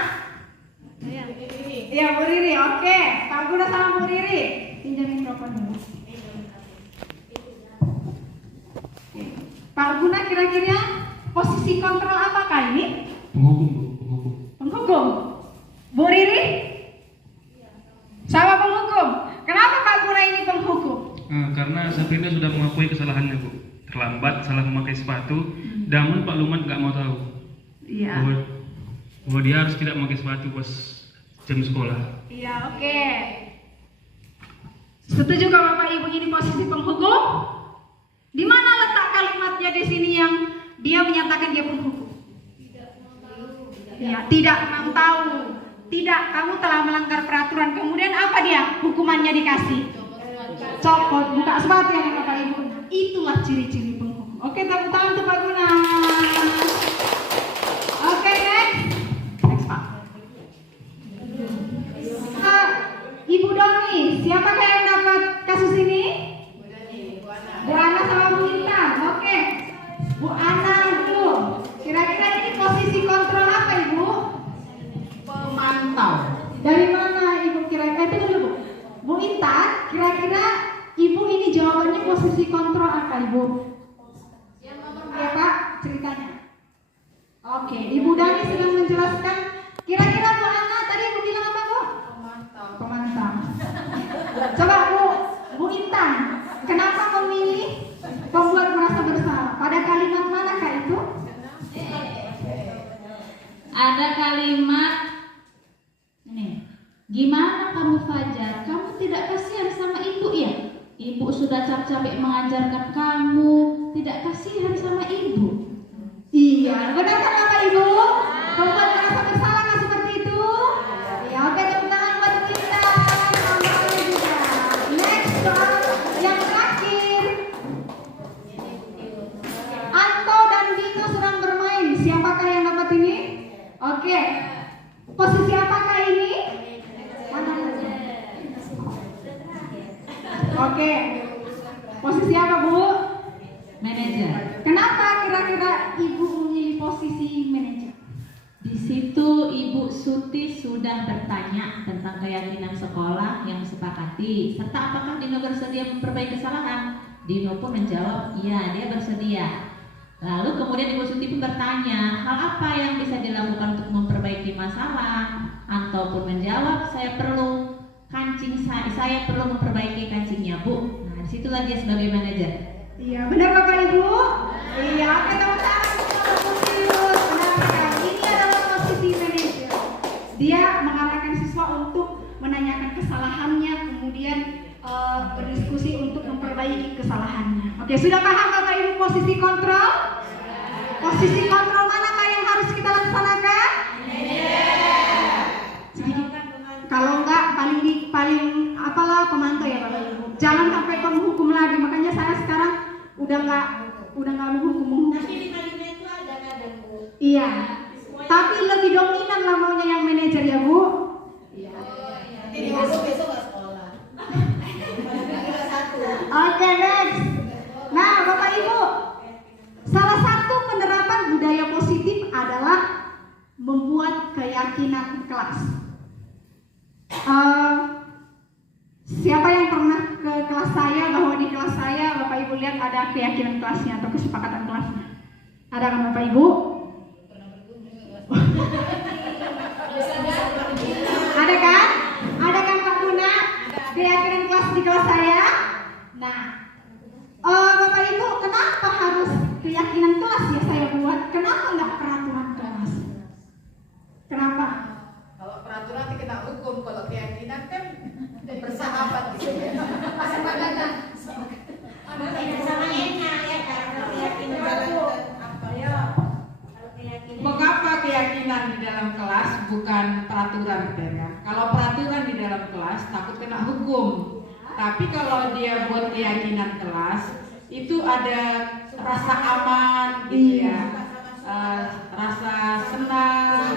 Iya, Bu Riri. Oke, Pak Guna sama Bu Riri. Pinjam mikrofon dulu. Pak Guna, kira-kira posisi kontrol apakah ini? Penghukum, Bu. Penghukum. Penghukum. Bu Riri? Sama penghukum. Kenapa Pak Guna ini penghukum? Karena Sabrina sudah mengakui kesalahannya, Bu. Terlambat, salah memakai sepatu, namun Pak Luman nggak mau tahu Iya. bahwa dia harus tidak memakai sepatu pas jam sekolah. Iya, oke. Setuju kah Bapak Ibu ini posisi penghukum? Di mana letak kalimatnya di sini yang dia menyatakan dia penghukum? Ya, tidak mau tahu. Tidak, kamu telah melanggar peraturan. Kemudian apa dia? Hukumannya dikasih. Copot, buka sepatu ya Bapak Ibu. Itulah ciri-ciri penghukum. Oke, tepuk tangan untuk Pak Guna. Oke, next. Next Pak. Ibu Doni, siapakah yang dapat kasus ini? Bu Ana sama Bu Intan. Oke. Bu Ana dulu. Kira-kira ini posisi kontrol apa Ibu? Pemantau. Dari mana Ibu kira-kira? Tunggu dulu Bu. Bu Intan, kira-kira Ibu ini jawabannya posisi kontrol apa Ibu? Ya Pak, ceritanya. Oke, Ibu Dani sedang menjelaskan. Kira-kira Bu Ana tadi Ibu bilang apa Bu? Pemantau. Coba Bu Intan, kenapa memilih pembuat merasa bersalah? Pada kalimat manakah itu? Ada kalimat ini. Gimana kamu Fajar? Kamu tidak kasihan sama ibu ya? Ibu sudah capek-capek mengajarkan kamu, tidak kasihan sama ibu. Iya, benar kan Bapak Ibu? Pembuat merasa bersalah nggak seperti itu? Ya, oke, tepuk tangan buat Bu Intan. Kamu juga. Next soal yang terakhir. Anto dan Dino sedang bermain. Siapakah yang dapat ini? Oke. Posisi apakah ini? Mana? Oke. Posisi apa Bu? Manajer. Kenapa kira-kira Ibu memilih posisi manajer? Di situ Ibu Suti sudah bertanya tentang keyakinan sekolah yang disepakati, serta apakah Dino bersedia memperbaiki kesalahan. Dino pun menjawab, iya dia bersedia. Lalu kemudian Ibu Suti pun bertanya, hal apa yang bisa dilakukan untuk memperbaiki masalah? Anto pun menjawab, saya perlu memperbaiki kancingnya Bu. Nah disitulah dia sebagai manajer. Iya, benar Bapak Ibu? Iya, oke teman-teman. Benar. Ini adalah posisi manajer. Dia mengarahkan siswa untuk menanyakan kesalahannya, kemudian berdiskusi untuk memperbaiki kesalahannya. Oke, sudah paham Bapak Ibu posisi kontrol? Posisi kontrol manakah yang harus kita laksanakan? Kalau enggak paling apalah pemantau ya Bapak Ibu. Jangan sampai menghukum lagi. Makanya saya sekarang udah nggak menghukum. Tapi di kalimat itu ada kadang Bu. Iya. Tapi lebih dominan lah maunya yang manajer ya Bu. Iya. Jadi besok nggak sekolah. Oke, next. Nah, Bapak Ibu, salah satu penerapan budaya positif adalah membuat keyakinan kelas. Siapa yang pernah ke kelas saya, bahwa di kelas saya Bapak Ibu lihat ada keyakinan kelasnya atau kesepakatan kelasnya? Ada kan Bapak Ibu? Ada kan? Ada kan Pak Guna? Keyakinan kelas di kelas saya? Nah, Bapak Ibu, kenapa harus keyakinan kelas ya saya buat? Kenapa nggak peraturan kelas? Kenapa? Kalau peraturan nanti kena hukum, kalau keyakinan kan bersahabat gitu ya. Sama enak ya karena keyakinan apa ya? Mengapa keyakinan di dalam kelas bukan peraturan ya? Kalau peraturan di dalam kelas takut kena hukum. Tapi kalau dia buat keyakinan kelas itu ada rasa aman gitu ya. Rasa senang,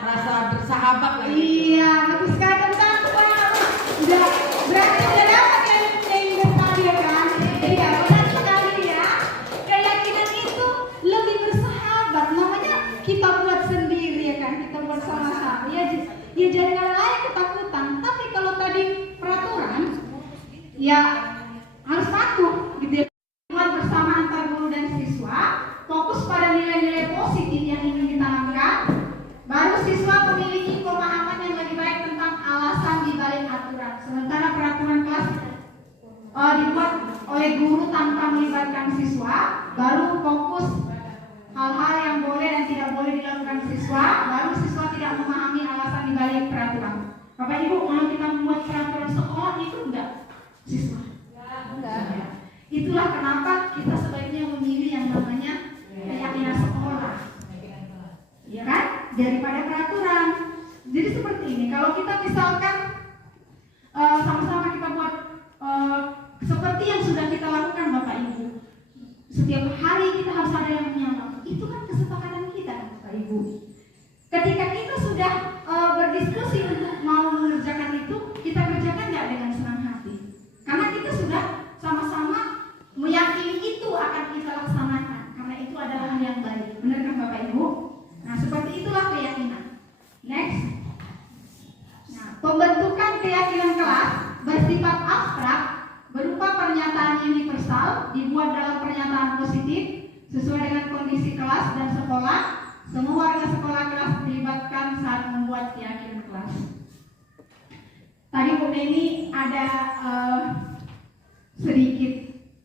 rasa bersahabat lah gitu. Iya, bagus sekali tentang udah berarti udah dapat yang tadi ya kan? Iya, benar sekali ya. Keyakinan itu lebih bersahabat. Namanya kita buat sendiri ya kan? Kita buat sama-sama. Ya jangan lain ketakutan. Tapi kalau tadi peraturan, ya harus patuh gitu ya. Buat bersama antar guru dan siswa, fokus pada nilai-nilai positif yang ingin ditanamkan. Baru siswa memiliki pemahaman yang lebih baik tentang alasan dibalik aturan. Sementara peraturan kelas dibuat oleh guru tanpa melibatkan siswa, baru fokus hal-hal yang boleh dan tidak boleh dilakukan siswa, baru siswa tidak memahami alasan dibalik peraturan. Bapak Ibu, kalau kita membuat peraturan sekolah itu enggak siswa? Enggak. Itulah kenapa kita sebaiknya memilih yang namanya keyakinan sekolah. Ya kan? Daripada peraturan. Jadi seperti ini, kalau kita misalkan sama-sama kita buat seperti yang sudah kita lakukan Bapak Ibu, setiap hari kita harus ada yang menyapa. Itu kan kesepakatan kita Bapak Ibu. Ketika kita sudah berdiskusi untuk mau mengerjakan itu, kita kerjakan nggak dengan senang hati, karena kita sudah sama-sama meyakini itu akan kita laksanakan, karena itu adalah hal yang baik. Benar kan Bapak Ibu? Nah, seperti itulah keyakinan. Next. Nah, pembentukan keyakinan kelas bersifat abstrak berupa pernyataan universal dibuat dalam pernyataan positif sesuai dengan kondisi kelas dan sekolah. Semua warga sekolah kelas dilibatkan saat membuat keyakinan kelas. Tadi Bu Neni ada sedikit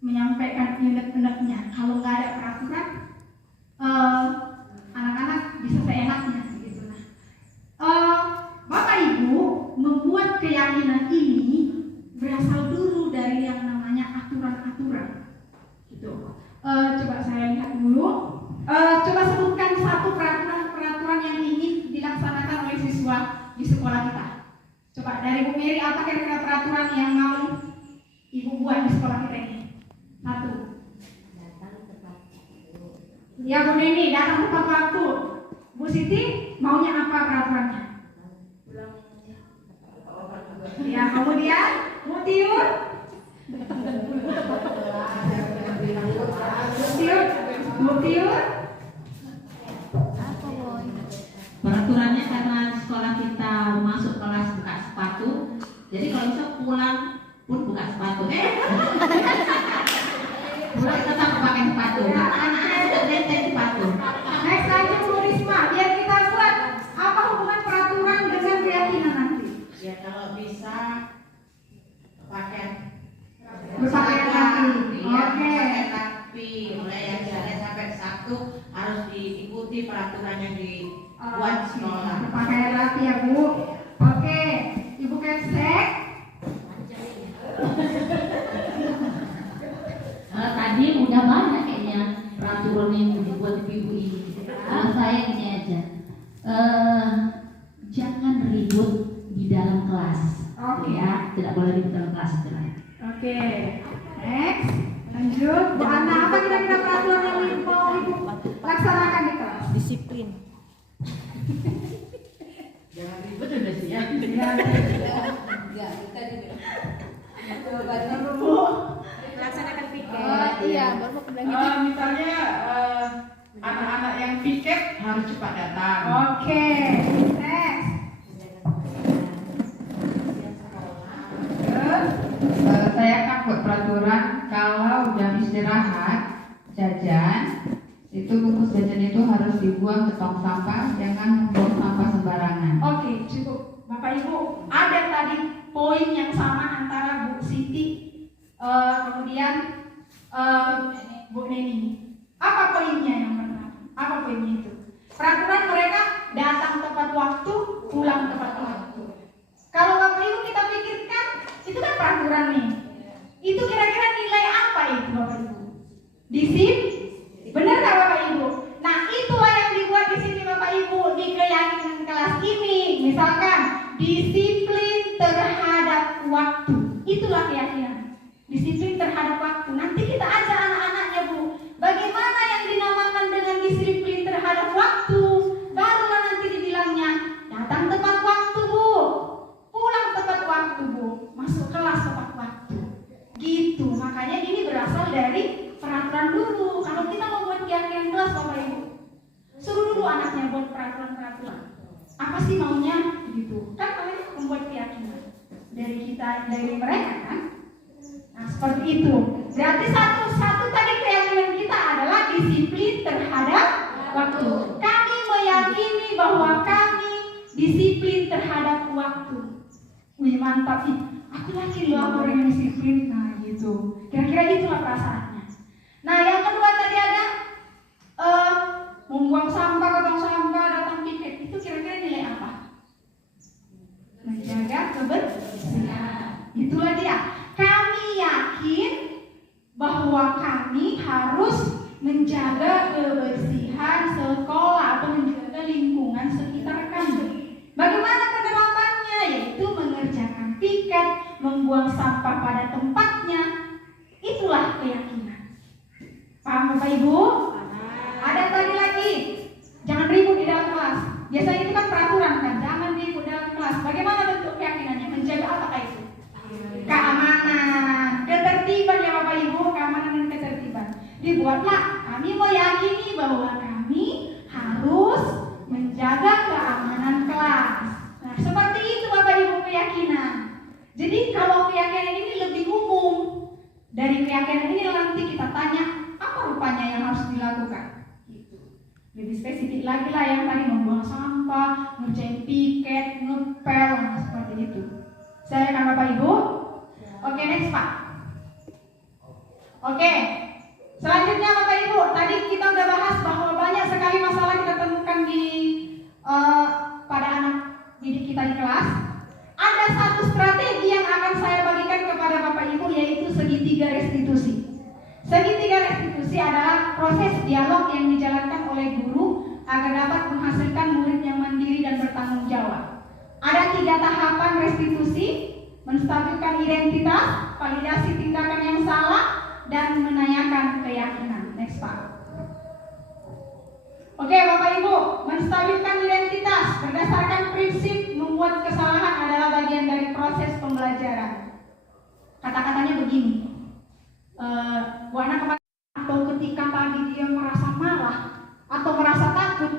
menyampaikan unek-uneknya. Kalau nggak ada peraturan, anak-anak bisa seenaknya gitu. Bapak Ibu membuat keyakinan ini berasal dulu dari yang namanya aturan-aturan. Gitu. Coba saya lihat dulu. Coba sebutkan satu peraturan yang ingin dilaksanakan oleh siswa di sekolah kita. Coba dari Bu Mary, apa kira-kira peraturan yang mau Ibu buat di sekolah kita ini? Satu. Ya Bu Neni, datang tepat waktu. Bu Siti, maunya apa peraturannya? Ya, kemudian Bu Tiur. Bu Tiur. Peraturannya karena di sekolah kita masuk kelas buka sepatu, jadi kalau bisa pulang pun buka sepatu. Pulang tetap pakai sepatu. Anak-anak sudah nenteng sepatu. Next aja Bu Risma, biar kita buat apa hubungan peraturan dengan keyakinan nanti. Ya kalau bisa pakai Berpakaian rapi. Oke. Tapi mulai yang jalan sampai Sabtu harus diikuti peraturan yang dibuat sekolah. Berpakaian rapi ya Bu. Oke, Ibu Kensek. kelas. Oke. Ya, tidak boleh ribut dalam kelas itu. Oke, next, lanjut. Bu Ana, apa kira-kira peraturan yang mau Ibu laksanakan di kelas? Disiplin. Jangan ribet udah sih ya. Laksanakan piket. Iya, baru mau bilang gitu. Misalnya anak-anak yang piket harus cepat datang. Oke, next. Terus saya akan buat peraturan kalau jam istirahat jajan itu bungkus jajan itu harus dibuang ke tong sampah, jangan membuang sampah sembarangan. Oke, cukup. Bapak Ibu, ada tadi poin yang sama antara Bu Siti, kemudian Bu Neni. Apa poinnya yang pertama? Apa poinnya itu? Peraturan mereka datang tepat waktu, pulang tepat waktu. Kalau Bapak Ibu kita pikirkan, itu kan peraturan nih. Itu kira-kira nilai apa itu Bapak Ibu? Benar nggak Bapak Ibu? Nah itulah yang dibuat di sini Bapak Ibu di keyakinan kelas ini. Misalkan disiplin terhadap waktu. Itulah keyakinan. Disiplin terhadap waktu. Nanti kita ajak anak-anaknya Bu, bagaimana yang dinamakan dengan disiplin terhadap waktu. Barulah nanti dibilangnya datang tepat waktu Bu, pulang tepat waktu Bu, masuk kelas tepat waktu. Gitu. Makanya ini berasal dari peraturan dulu. Kalau kita mau buat keyakinan kelas Bapak Ibu, suruh dulu anaknya buat peraturan-peraturan. Apa sih maunya? Gitu. Kan namanya membuat keyakinan dari kita, dari mereka kan. Nah seperti itu. Berarti satu tadi keyakinan kita adalah disiplin terhadap waktu. Kami meyakini bahwa kami disiplin terhadap waktu. Wih mantap nih. Aku yakin loh aku orang yang disiplin. Nah gitu. Kira-kira itulah perasaannya. Nah yang kedua tadi ada membuang sampah ke tong sampah, datang piket. Itu kira-kira nilai apa? Menjaga kebersihan. Itulah dia. Kami yakin bahwa kami harus menjaga kebersihan sekolah atau menjaga lingkungan sekitar kami. Bagaimana penerapannya? Yaitu mengerjakan piket, membuang sampah pada tempatnya. Itulah keyakinan. Paham Bapak Ibu? Ada tadi lagi, jangan ribut di dalam kelas. Biasanya itu kan peraturan kan, jangan ribut dalam kelas. Bagaimana bentuk keyakinannya? Menjaga apa itu? Keamanan, ketertiban ya Bapak Ibu, keamanan dan ketertiban. Dibuatlah, kami meyakini bahwa kami harus menjaga keamanan kelas. Nah, seperti itu Bapak Ibu keyakinan. Jadi kalau keyakinan ini lebih umum. Dari keyakinan ini nanti kita tanya, apa rupanya yang harus dilakukan? Lebih spesifik lagi lah yang tadi membuang sampah, ngerjain piket, ngepel, nah, seperti itu. Saya akan Bapak Ibu. Oke, next Pak. Oke, selanjutnya Bapak Ibu, tadi kita udah bahas bahwa banyak sekali masalah kita temukan di pada anak didik kita di kelas. Ada satu strategi yang akan saya bagikan kepada Bapak Ibu, yaitu segitiga restitusi. Segitiga restitusi adalah proses dialog yang dijalankan oleh guru agar dapat menghasilkan murid yang mandiri dan bertanggung jawab. Ada 3 tahapan restitusi: menstabilkan identitas, validasi tindakan yang salah, dan menanyakan keyakinan. Next Pak. Oke Bapak Ibu, menstabilkan identitas berdasarkan prinsip membuat kesalahan adalah bagian dari proses pembelajaran. Kata-katanya begini. Bu anak kemarin atau ketika tadi dia merasa marah atau merasa takut,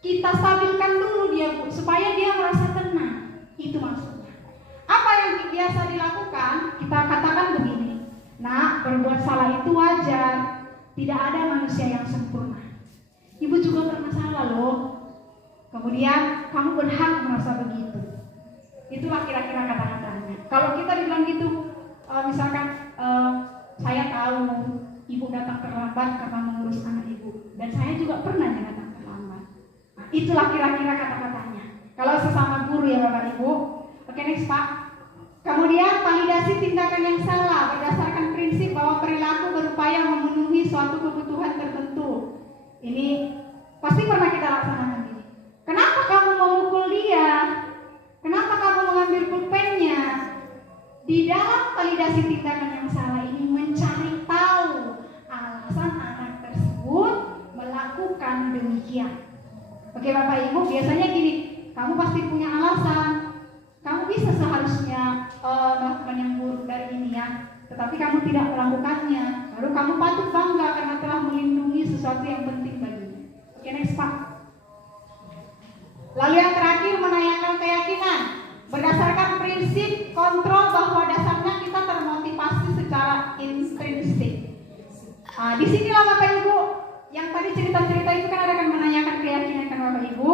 kita stabilkan dulu dia Bu, supaya dia merasa tenang. Itu maksudnya. Apa yang biasa dilakukan? Kita katakan begini. Nah, berbuat salah itu wajar. Tidak ada manusia yang sempurna. Ibu juga pernah salah loh. Kemudian kamu berhak merasa begitu. Itulah kira-kira kata-katanya. Kalau kita dibilang gitu, misalkan saya tahu ibu datang terlambat karena mengurus anak ibu, dan saya juga pernah datang terlambat. Nah, itulah kira-kira kata-katanya. Kalau sesama guru ya Bapak Ibu. Oke, next Pak. Kemudian validasi tindakan yang salah berdasarkan prinsip bahwa perilaku berupaya memenuhi suatu kebutuhan tertentu. Ini pasti pernah kita laksanakan ini. Kenapa kamu memukul dia? Kenapa kamu mengambil Di dalam validasi tindakan yang salah ini mencari tahu alasan anak tersebut melakukan demikian. Oke Bapak Ibu, biasanya gini, kamu pasti punya alasan. Kamu bisa seharusnya melakukan yang buruk dari ini ya, tetapi kamu tidak melakukannya. Lalu kamu patut bangga karena telah melindungi sesuatu yang penting bagimu. Oke, next Pak. Lalu yang terakhir menanyakan keyakinan. Berdasarkan prinsip kontrol bahwa dasarnya kita termotivasi secara intrinsik. Di sinilah Bapak Ibu, yang tadi cerita-cerita itu kan ada kan menanyakan keyakinan kan Bapak Ibu.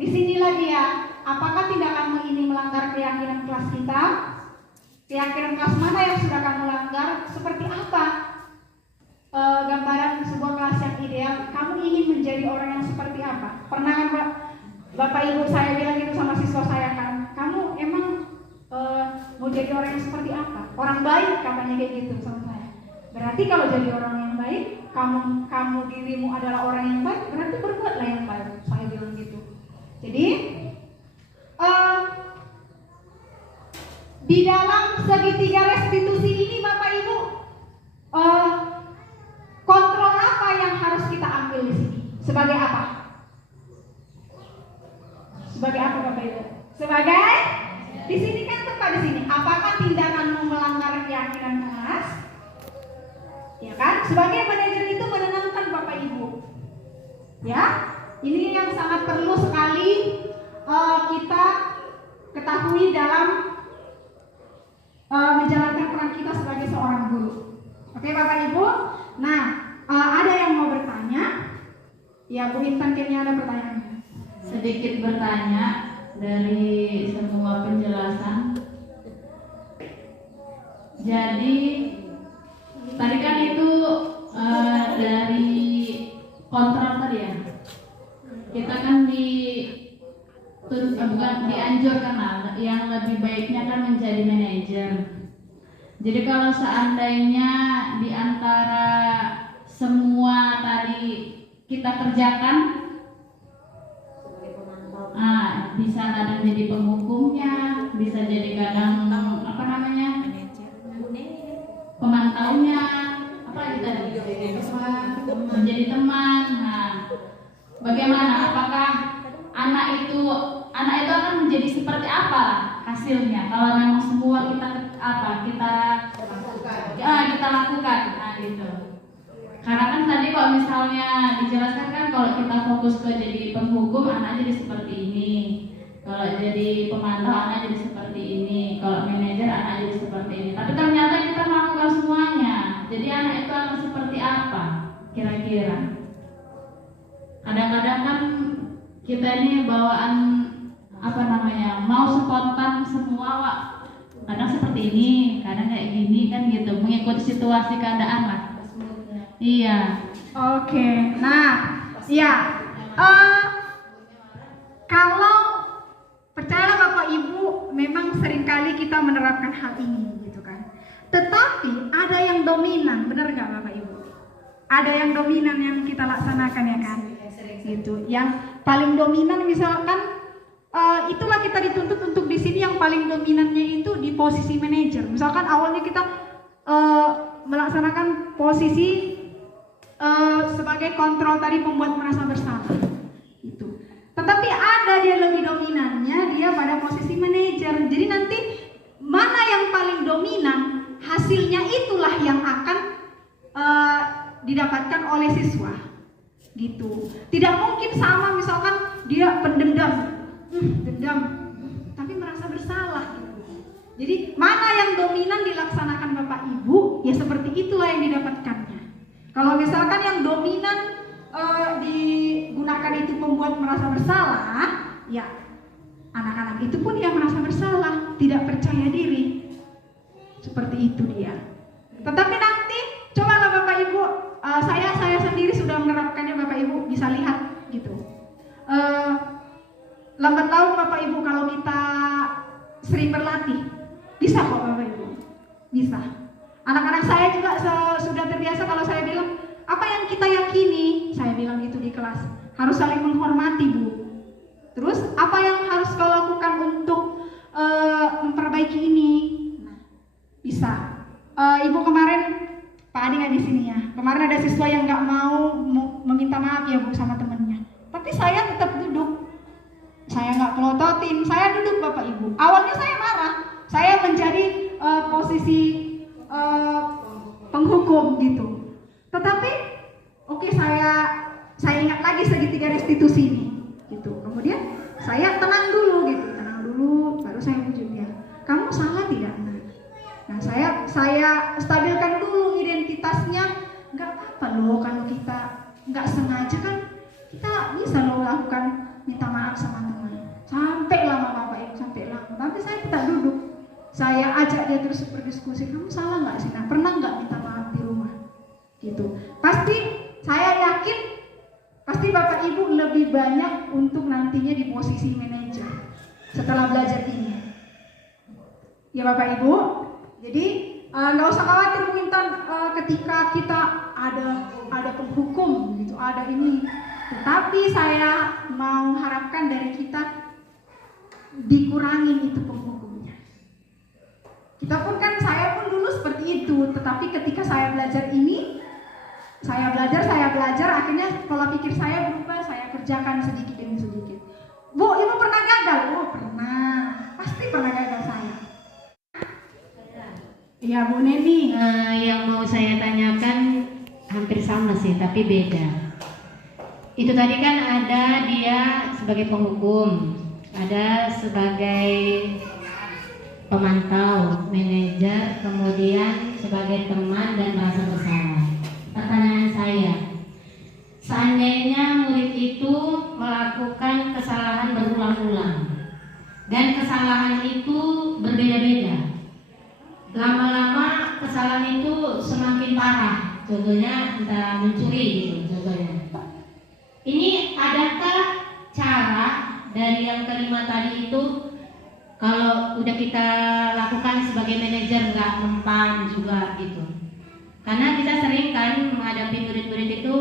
Di sinilah dia, apakah tindakanmu ini melanggar keyakinan kelas kita? Keyakinan kelas mana yang sudah kamu langgar? Seperti apa gambaran sebuah kelas yang ideal? Kamu ingin menjadi orang yang seperti apa? Pernah kan Bapak Ibu saya bilang gitu sama siswa saya kan, kamu emang mau jadi orang yang seperti apa? Orang baik katanya kayak gitu sama saya. Berarti kalau jadi orang yang baik, kamu dirimu adalah orang yang baik, berarti berbuatlah yang baik. Saya bilang gitu. Jadi di dalam segitiga restitusi ini Bapak Ibu, kontrol apa yang harus kita ambil di sini? Sebagai apa? Sebagai apa Bapak Ibu? Sebagai di sini kan tepat di sini. Apakah tindakanmu melanggar keyakinan kelas? Ya kan? Sebagai manajer itu menenangkan Bapak Ibu. Ya, ini yang sangat perlu sekali kita ketahui dalam menjalankan peran kita sebagai seorang guru. Oke Bapak Ibu. Nah, ada yang mau bertanya? Ya Bu Intan kayaknya ada pertanyaan. Sedikit bertanya dari semua penjelasan. Jadi tadi kan itu dari kontrak tadi ya. Kita kan bukan dianjurkan yang lebih baiknya kan menjadi manajer. Jadi kalau seandainya di antara semua tadi kita kerjakan, bisa kadang jadi penghukumnya, bisa jadi kadang pemantaunya, apa lagi tadi? Menjadi teman. Nah, bagaimana? Apakah anak itu akan menjadi seperti apa hasilnya? Kalau memang semua kita lakukan, nah gitu. Karena kan tadi kalau misalnya dijelaskan kan kalau kita fokus ke jadi penghukum, anak jadi seperti ini. Kalau jadi pemantau, anak jadi seperti ini. Kalau manajer, anak jadi seperti ini. Tapi ternyata kita melakukan semuanya. Jadi anak itu akan seperti apa kira-kira? Kadang-kadang kan kita ini bawaan mau spontan semua, Wak. Kadang seperti ini, kadang kayak gini kan gitu, mengikuti situasi keadaan lah. Iya. Oke. Nah, ya. Kalau percayalah Bapak Ibu, memang seringkali kita menerapkan hal ini gitu kan. Tetapi ada yang dominan, benar nggak Bapak Ibu? Ada yang dominan yang kita laksanakan ya kan? Gitu. Yang paling dominan misalkan itulah kita dituntut untuk di sini yang paling dominannya itu di posisi manajer. Misalkan awalnya kita melaksanakan posisi sebagai kontrol tadi pembuat merasa bersalah. Itu. Tetapi ada dia lebih dominannya dia pada posisi manajer. Jadi nanti mana yang paling dominan, hasilnya itulah yang akan didapatkan oleh siswa. Gitu. Tidak mungkin sama misalkan dia pendendam. Dendam, tapi merasa bersalah. Jadi mana yang dominan dilaksanakan Bapak Ibu, ya seperti itulah yang didapatkannya. Kalau misalkan yang dominan digunakan itu membuat merasa bersalah, ya anak-anak itu pun yang merasa bersalah, tidak percaya diri. Seperti itu dia. Tetapi nanti cobalah Bapak Ibu, saya sendiri sudah menerapkannya Bapak Ibu bisa lihat gitu. Lambat laun Bapak Ibu kalau kita sering berlatih, bisa kok Bapak Ibu, bisa. Anak-anak saya juga sudah terbiasa kalau saya bilang, apa yang kita yakini, saya bilang itu di kelas, harus saling menghormati Bu. Terus apa yang harus kau lakukan untuk memperbaiki ini? Nah, ada siswa yang nggak mau meminta maaf ya Bu sama temannya. Tapi saya tetap duduk. Saya nggak pelototin, saya duduk Bapak Ibu. Awalnya saya marah, saya menjadi posisi penghukum gitu. Tetapi oke, saya ingat lagi segitiga restitusi ini gitu. Kemudian saya tenang dulu gitu, baru saya ujuk dia. Kamu salah tidak? Nah, saya stabilkan dulu identitasnya. Nggak apa-apa loh kalau kita nggak sengaja, kan kita bisa loh lakukan minta maaf sama teman. Sampai lama Bapak Ibu, sampai lama. Tapi saya tetap duduk. Saya ajak dia terus berdiskusi. Kamu salah nggak sih? Nah, pernah nggak minta maaf di rumah? Gitu. Pasti saya yakin pasti Bapak Ibu lebih banyak untuk nantinya di posisi manajer setelah belajar ini. Ya Bapak Ibu. Jadi nggak usah khawatir Bu Intan ketika kita ada penghukum gitu, ada ini. Tetapi saya mau harapkan dari kita dikurangin itu penghukumnya. Kita pun kan, saya pun dulu seperti itu. Tetapi ketika saya belajar ini, saya belajar, akhirnya pola pikir saya berubah. Saya kerjakan sedikit demi sedikit. Bu, Ibu pernah gagal? Oh pernah, pasti pernah gagal saya. Ya Bu Neni, Yang mau saya tanyakan hampir sama sih, tapi beda. Itu tadi kan ada dia sebagai penghukum, ada sebagai pemantau, manajer, kemudian sebagai teman dan merasa bersalah. Pertanyaan saya, seandainya murid itu melakukan kesalahan berulang-ulang dan kesalahan itu berbeda-beda, lama-lama kesalahan itu semakin parah, contohnya entah mencuri gitu contohnya. Ini adakah cara dari yang kelima tadi itu, kalau udah kita lakukan sebagai manajer nggak mempan juga gitu? Karena kita sering kan menghadapi murid-murid itu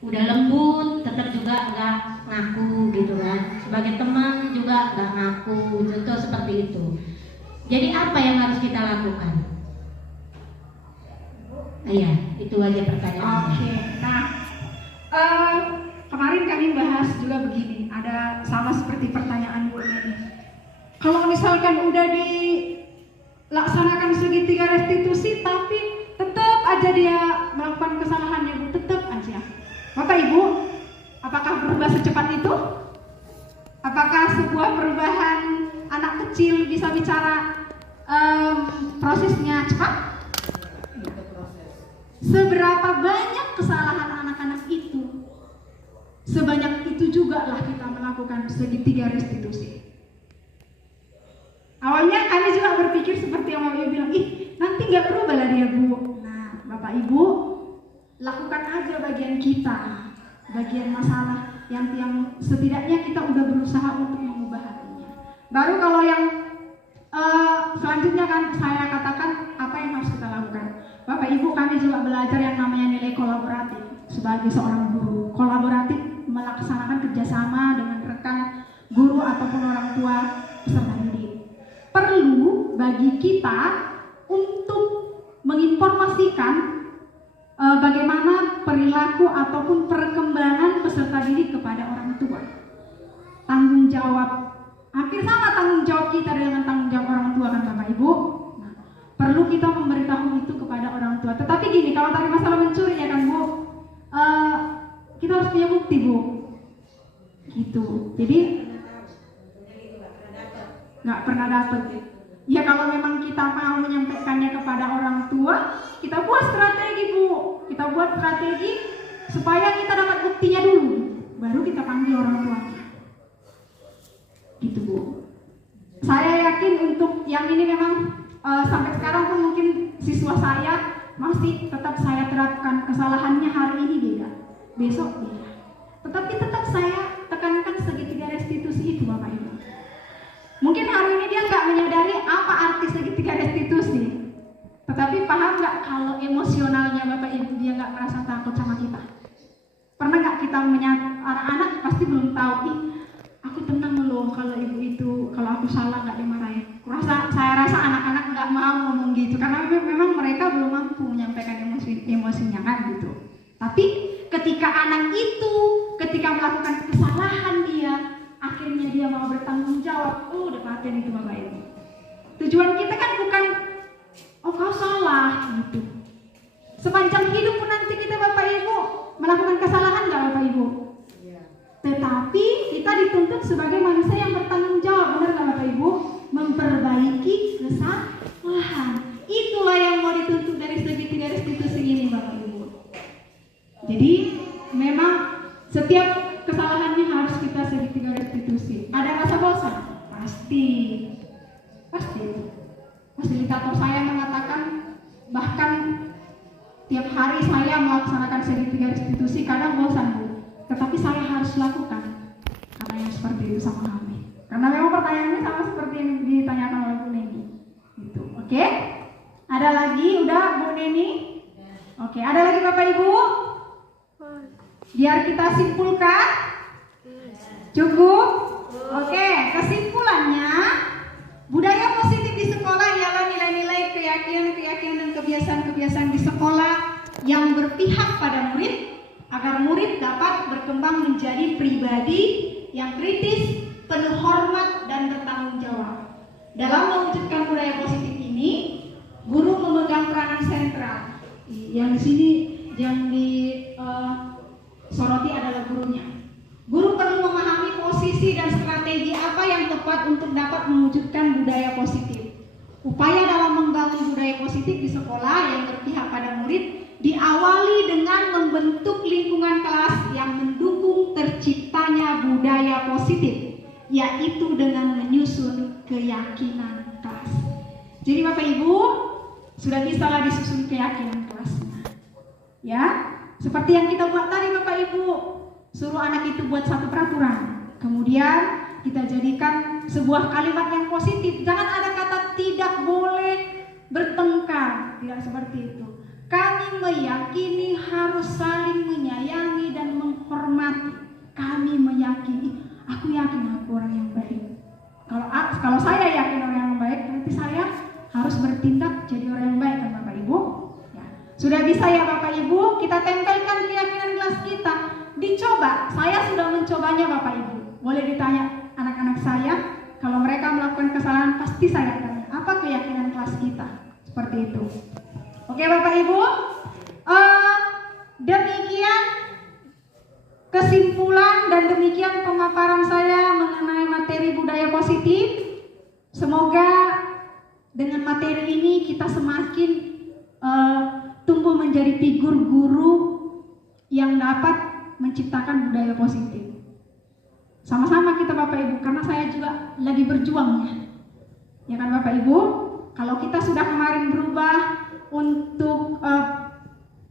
udah lembut, tetap juga nggak ngaku gitu kan. Sebagai teman juga nggak ngaku, contoh seperti itu. Jadi apa yang harus kita lakukan? Iya, itu aja pertanyaannya. Oke. Nah, kemarin kami bahas juga begini, ada sama seperti pertanyaan Bu Neni. Kalau misalkan udah dilaksanakan segitiga restitusi, tapi tetap aja dia melakukan kesalahannya, Bu, tetap aja. Bapak Ibu, apakah berubah secepat itu? Apakah sebuah perubahan anak kecil bisa bicara prosesnya cepat? Seberapa banyak kesalahan anak-anak itu, sebanyak itu juga lah kita melakukan segitiga restitusi. Awalnya kami juga berpikir seperti yang Bapak Ibu bilang, nanti nggak berubah lah dia Bu. Nah Bapak Ibu, lakukan aja bagian kita, bagian masalah yang setidaknya kita udah berusaha untuk mengubah hatinya. Baru kalau yang selanjutnya kan saya katakan apa yang harus kita lakukan. Bapak Ibu, kami juga belajar yang namanya nilai kolaboratif sebagai seorang guru. Kolaboratif melaksanakan kerjasama dengan rekan guru ataupun orang tua peserta didik. Perlu bagi kita untuk menginformasikan bagaimana perilaku ataupun perkembangan peserta didik kepada orang tua. Tanggung jawab, hampir sama tanggung jawab kita dengan tanggung jawab orang tua kan Bapak Ibu. Nah, perlu kita memberitahu itu kepada orang tua. Tetapi gini, kalau tadi masalah mencuri ya kan Bu, kita harus punya bukti Bu. Gitu. Jadi nggak pernah dapet. Ya kalau memang kita mau menyampaikannya kepada orang tua, kita buat strategi Bu. Kita buat strategi supaya kita dapat buktinya dulu, baru kita panggil orang tuanya. Gitu Bu. Saya yakin untuk yang ini memang sampai sekarang pun mungkin siswa saya masih tetap saya terapkan, kesalahannya hari ini beda, besok beda. Tetapi tetap saya tekankan segitiga restitusi itu Bapak Ibu. Mungkin hari ini dia nggak menyadari apa arti segitiga restitusi, tetapi paham nggak kalau emosionalnya Bapak Ibu dia nggak merasa takut sama kita? Pernah nggak kita anak-anak pasti belum tahu, aku tenang loh kalau ibu itu, kalau aku salah nggak dimarahin. Saya rasa anak-anak nggak mau ngomong gitu karena memang mereka belum mampu menyampaikan emosinya kan gitu. Tapi ketika anak itu, ketika melakukan kesalahan dia, akhirnya dia mau bertanggung jawab, oh udah paten itu Bapak Ibu. Tujuan kita kan bukan, oh kau salah gitu. Sepanjang hidup pun nanti kita Bapak Ibu melakukan kesalahan nggak Bapak Ibu? Tetapi kita dituntut sebagai manusia yang bertanggung jawab, benar nggak Bapak Ibu? Memperbaiki kesalahan. Itulah yang mau dituntut dari segitiga restitusi ini Bapak Ibu. Jadi memang setiap kesalahannya harus kita segitiga restitusi. Ada rasa bosan? Pasti. Fasilitator saya mengatakan bahkan tiap hari saya melaksanakan segitiga restitusi kadang bosan Bu. Tetapi saya harus lakukan karena yang seperti itu sama kami. Karena memang pertanyaannya sama seperti yang ditanyakan oleh Bu Neni. Gitu. Oke? Ada lagi? Udah Bu Neni? Oke, ada lagi Bapak Ibu? Biar kita simpulkan. Cukup? Oke, kesimpulannya budaya positif di sekolah ialah nilai-nilai, keyakinan dan kebiasaan-kebiasaan di sekolah yang berpihak pada murid agar murid dapat berkembang menjadi pribadi yang kritis, penuh hormat dan bertanggung jawab. Dalam mewujudkan budaya positif ini, guru memegang peranan sentral. Yang di sini yang disoroti adalah gurunya. Guru perlu memahami posisi dan strategi apa yang tepat untuk dapat mewujudkan budaya positif. Upaya dalam membangun budaya positif di sekolah yang berpihak pada murid diawali dengan membentuk lingkungan kelas yang mendukung terciptanya budaya positif, yaitu dengan menyusun keyakinan kelas. Jadi Bapak Ibu sudah bisalah disusun keyakinan kelasnya. Ya, seperti yang kita buat tadi Bapak Ibu. Suruh anak itu buat satu peraturan, kemudian kita jadikan sebuah kalimat yang positif. Jangan ada kata tidak boleh bertengkar, tidak seperti itu. Kami meyakini harus saling menyayangi dan menghormati. Kami meyakini, aku yakin aku orang yang baik. Kalau saya yakin orang yang baik, berarti saya harus bertindak jadi orang yang baik kan Bapak Ibu? Ya. Sudah bisa ya Bapak Ibu, kita tempelkan keyakinan kelas kita. Dicoba, saya sudah mencobanya Bapak Ibu. Boleh ditanya anak-anak saya, kalau mereka melakukan kesalahan pasti saya tanya, apa keyakinan kelas kita? Seperti itu. Oke Bapak Ibu, demikian kesimpulan dan demikian pemaparan saya mengenai materi budaya positif. Semoga dengan materi ini kita semakin tumbuh menjadi figur guru yang dapat menciptakan budaya positif. Sama-sama kita Bapak Ibu, karena saya juga lagi berjuang ya kan Bapak Ibu. Kalau kita sudah kemarin berubah untuk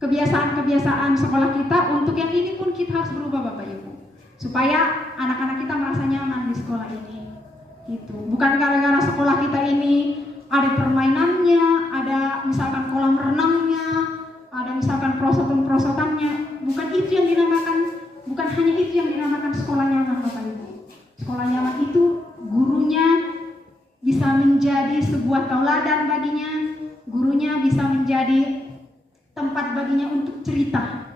kebiasaan-kebiasaan sekolah kita, untuk yang ini pun kita harus berubah Bapak Ibu, supaya anak-anak kita merasa nyaman di sekolah ini. Gitu. Bukan gara-gara sekolah kita ini ada permainannya, ada misalkan kolam renangnya, ada misalkan prosotan-prosotannya. Bukan itu yang dinamakan, bukan hanya itu yang dinamakan sekolah nyaman Bapak Ibu. Sekolah nyaman itu gurunya bisa menjadi sebuah tauladan baginya, gurunya bisa menjadi tempat baginya untuk cerita.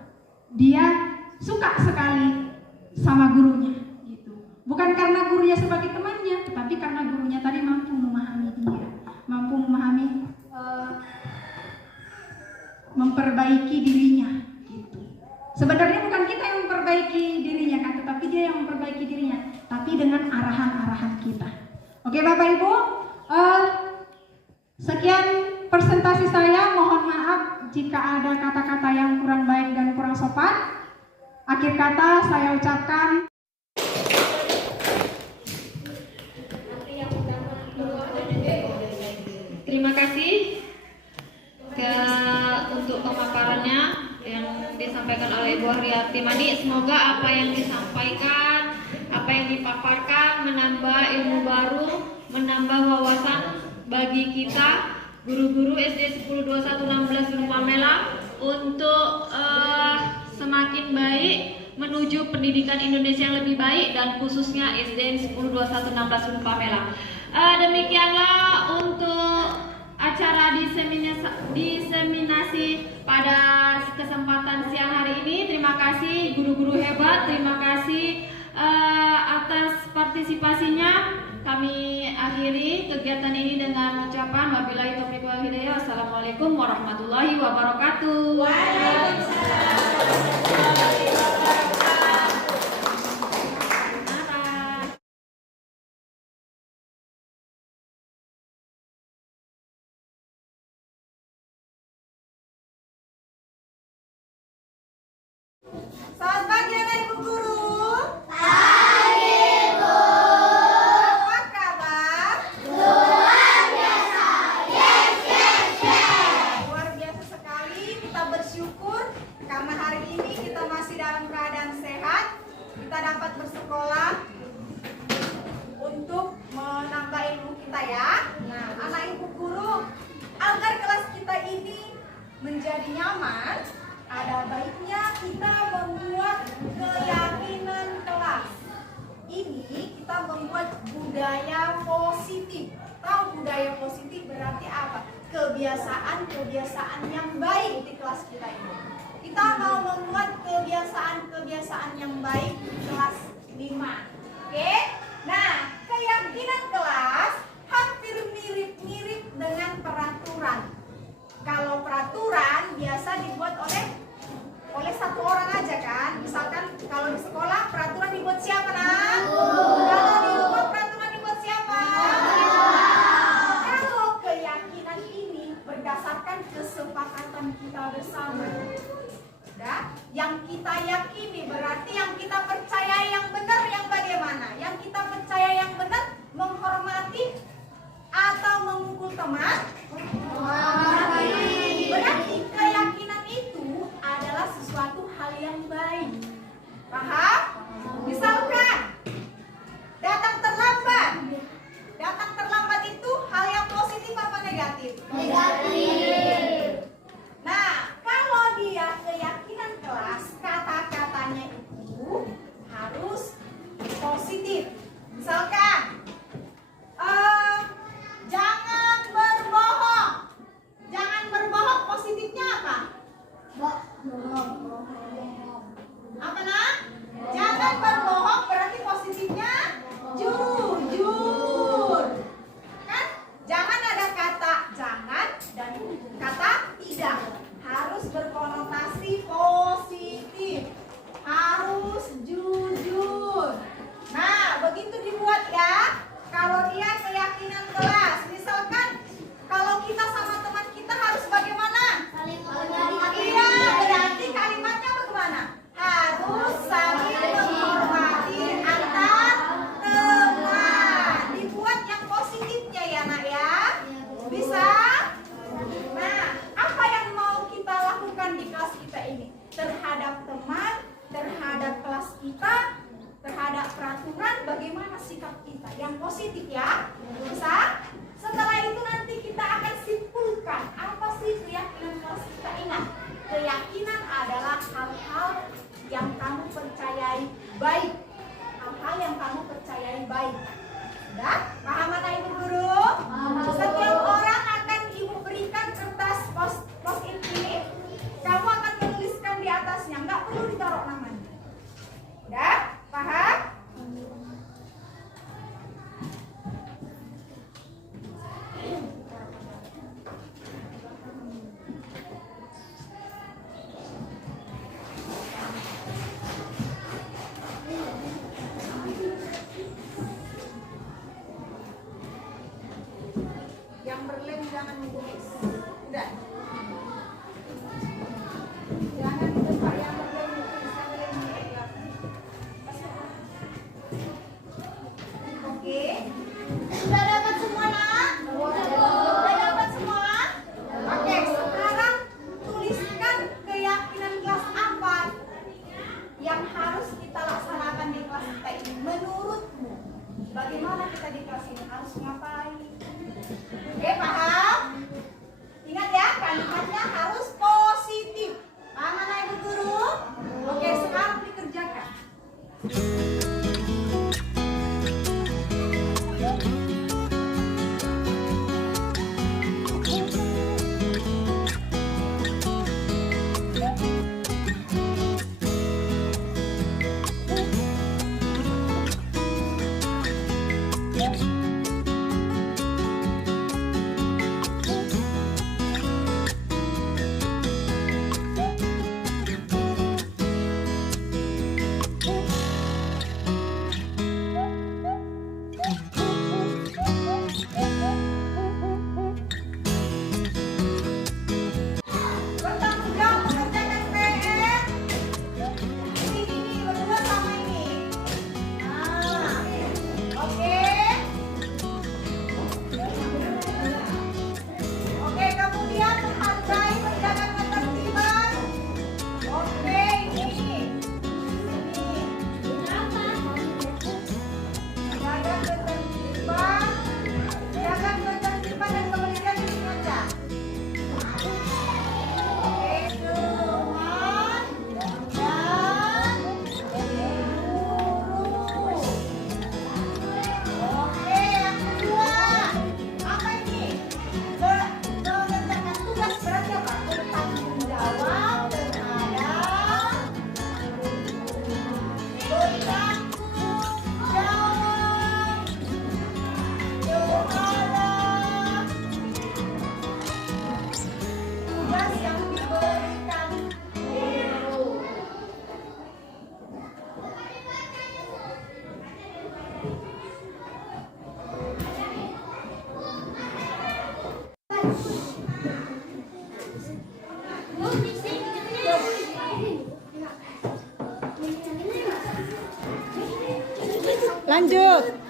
Dia suka sekali sama gurunya gitu. Bukan karena gurunya sebagai temannya, tetapi karena gurunya tadi mampu memahami dia, mampu memahami, memperbaiki dirinya. Sebenarnya bukan kita yang memperbaiki dirinya kan, tetapi dia yang memperbaiki dirinya, tapi dengan arahan-arahan kita. Oke Bapak Ibu, sekian presentasi saya. Mohon maaf jika ada kata-kata yang kurang baik dan kurang sopan. Akhir kata saya ucapkan terima kasih untuk pemaparannya yang disampaikan oleh Ibu Haryati Madi. Semoga apa yang disampaikan, apa yang dipaparkan menambah ilmu baru, menambah wawasan bagi kita guru-guru SD 102116 Gunung Pamela untuk semakin baik menuju pendidikan Indonesia yang lebih baik, dan khususnya SDN 102116 Gunung Pamela. Demikianlah untuk acara diseminasi pada kesempatan siang hari ini. Terima kasih guru-guru hebat, terima kasih atas partisipasinya. Kami akhiri kegiatan ini dengan ucapan wabillahi taufiq wal hidayah. Wassalamualaikum warahmatullahi wabarakatuh. Selamat pagi anak ibu guru. Apa kabar? Luar biasa. Luar biasa sekali. Kita bersyukur karena hari ini kita masih dalam keadaan sehat. Kita dapat bersekolah untuk menambah ilmu kita ya. Nah, anak ibu guru, agar kelas kita ini menjadi nyaman, ada baiknya kita membuat keyakinan kelas. Ini kita membuat budaya positif. Tahu budaya positif berarti apa? Kebiasaan-kebiasaan yang baik di kelas kita ini. Kita mau membuat kebiasaan-kebiasaan yang baik di kelas 5. Oke? Nah, keyakinan kelas hampir mirip-mirip dengan peraturan. Kalau peraturan biasa dibuat oleh satu orang aja kan. Misalkan kalau di sekolah peraturan dibuat siapa nak? Kalau di rumah peraturan dibuat siapa? Kalau keyakinan ini berdasarkan kesepakatan kita bersama. Udah? Yang kita yakini berarti yang kita percaya yang benar yang bagaimana? Yang kita percaya yang benar menghormati atau memukul teman? Berarti keyakinan itu adalah sesuatu hal yang baik. Paham? Misalkan datang terlambat. Datang terlambat itu hal yang positif apa negatif? Negatif. Nah, kalau dia keyakinan kelas, kata-katanya itu harus positif. Misalkan jangan berbohong. Jangan berbohong, positifnya apa? Apa nak? Jangan berbohong berarti positifnya jujur. Kan? Jangan ada kata jangan dan kata tidak. Harus berkonotasi positif. Harus jujur. Nah, begitu dibuat ya. Kalau dia keyakinan kelas, misalkan kalau kita sama teman kita harus bagaimana? Saling menghormati. Iya, berarti kalimatnya bagaimana? Harus saling menghormati antar teman. Dibuat yang positifnya ya nak ya. Bisa? Nah, apa yang mau kita lakukan di kelas kita ini? Terhadap teman, terhadap kelas kita, terhadap peraturan, bagaimana sikap kita? Yang positif ya. Bisa? Setelah itu nanti kita akan simpulkan apa sih keyakinan kelas kita. Ingat, keyakinan adalah hal-hal yang kamu percayai baik. Hal-hal yang kamu percayai baik. Sudah? Paham anak ibu guru? Setiap orang akan ibu berikan kertas post-it ini. Kamu akan menuliskan di atasnya, nggak perlu ditaruh namanya. Udah? Paham? Yang berlem jangan menulis. Udah. Jangan lupa yang berlem menulis, yang berlem menulis. Oke. Sudah dapat semua nak? Sudah dapat semua? Oke, sekarang tuliskan keyakinan kelas apa yang harus kita laksanakan di kelas kita ini. Menurutmu, bagaimana kita di kelas ini harus ngapain? Oke, paham? Ingat ya, lanjut.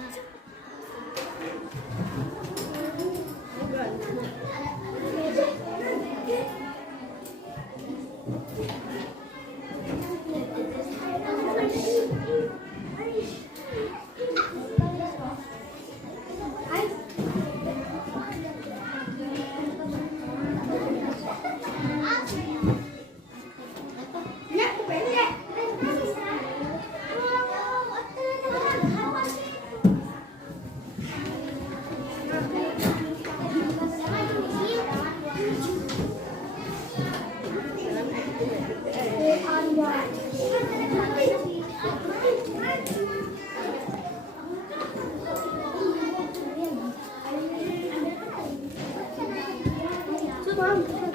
Mom.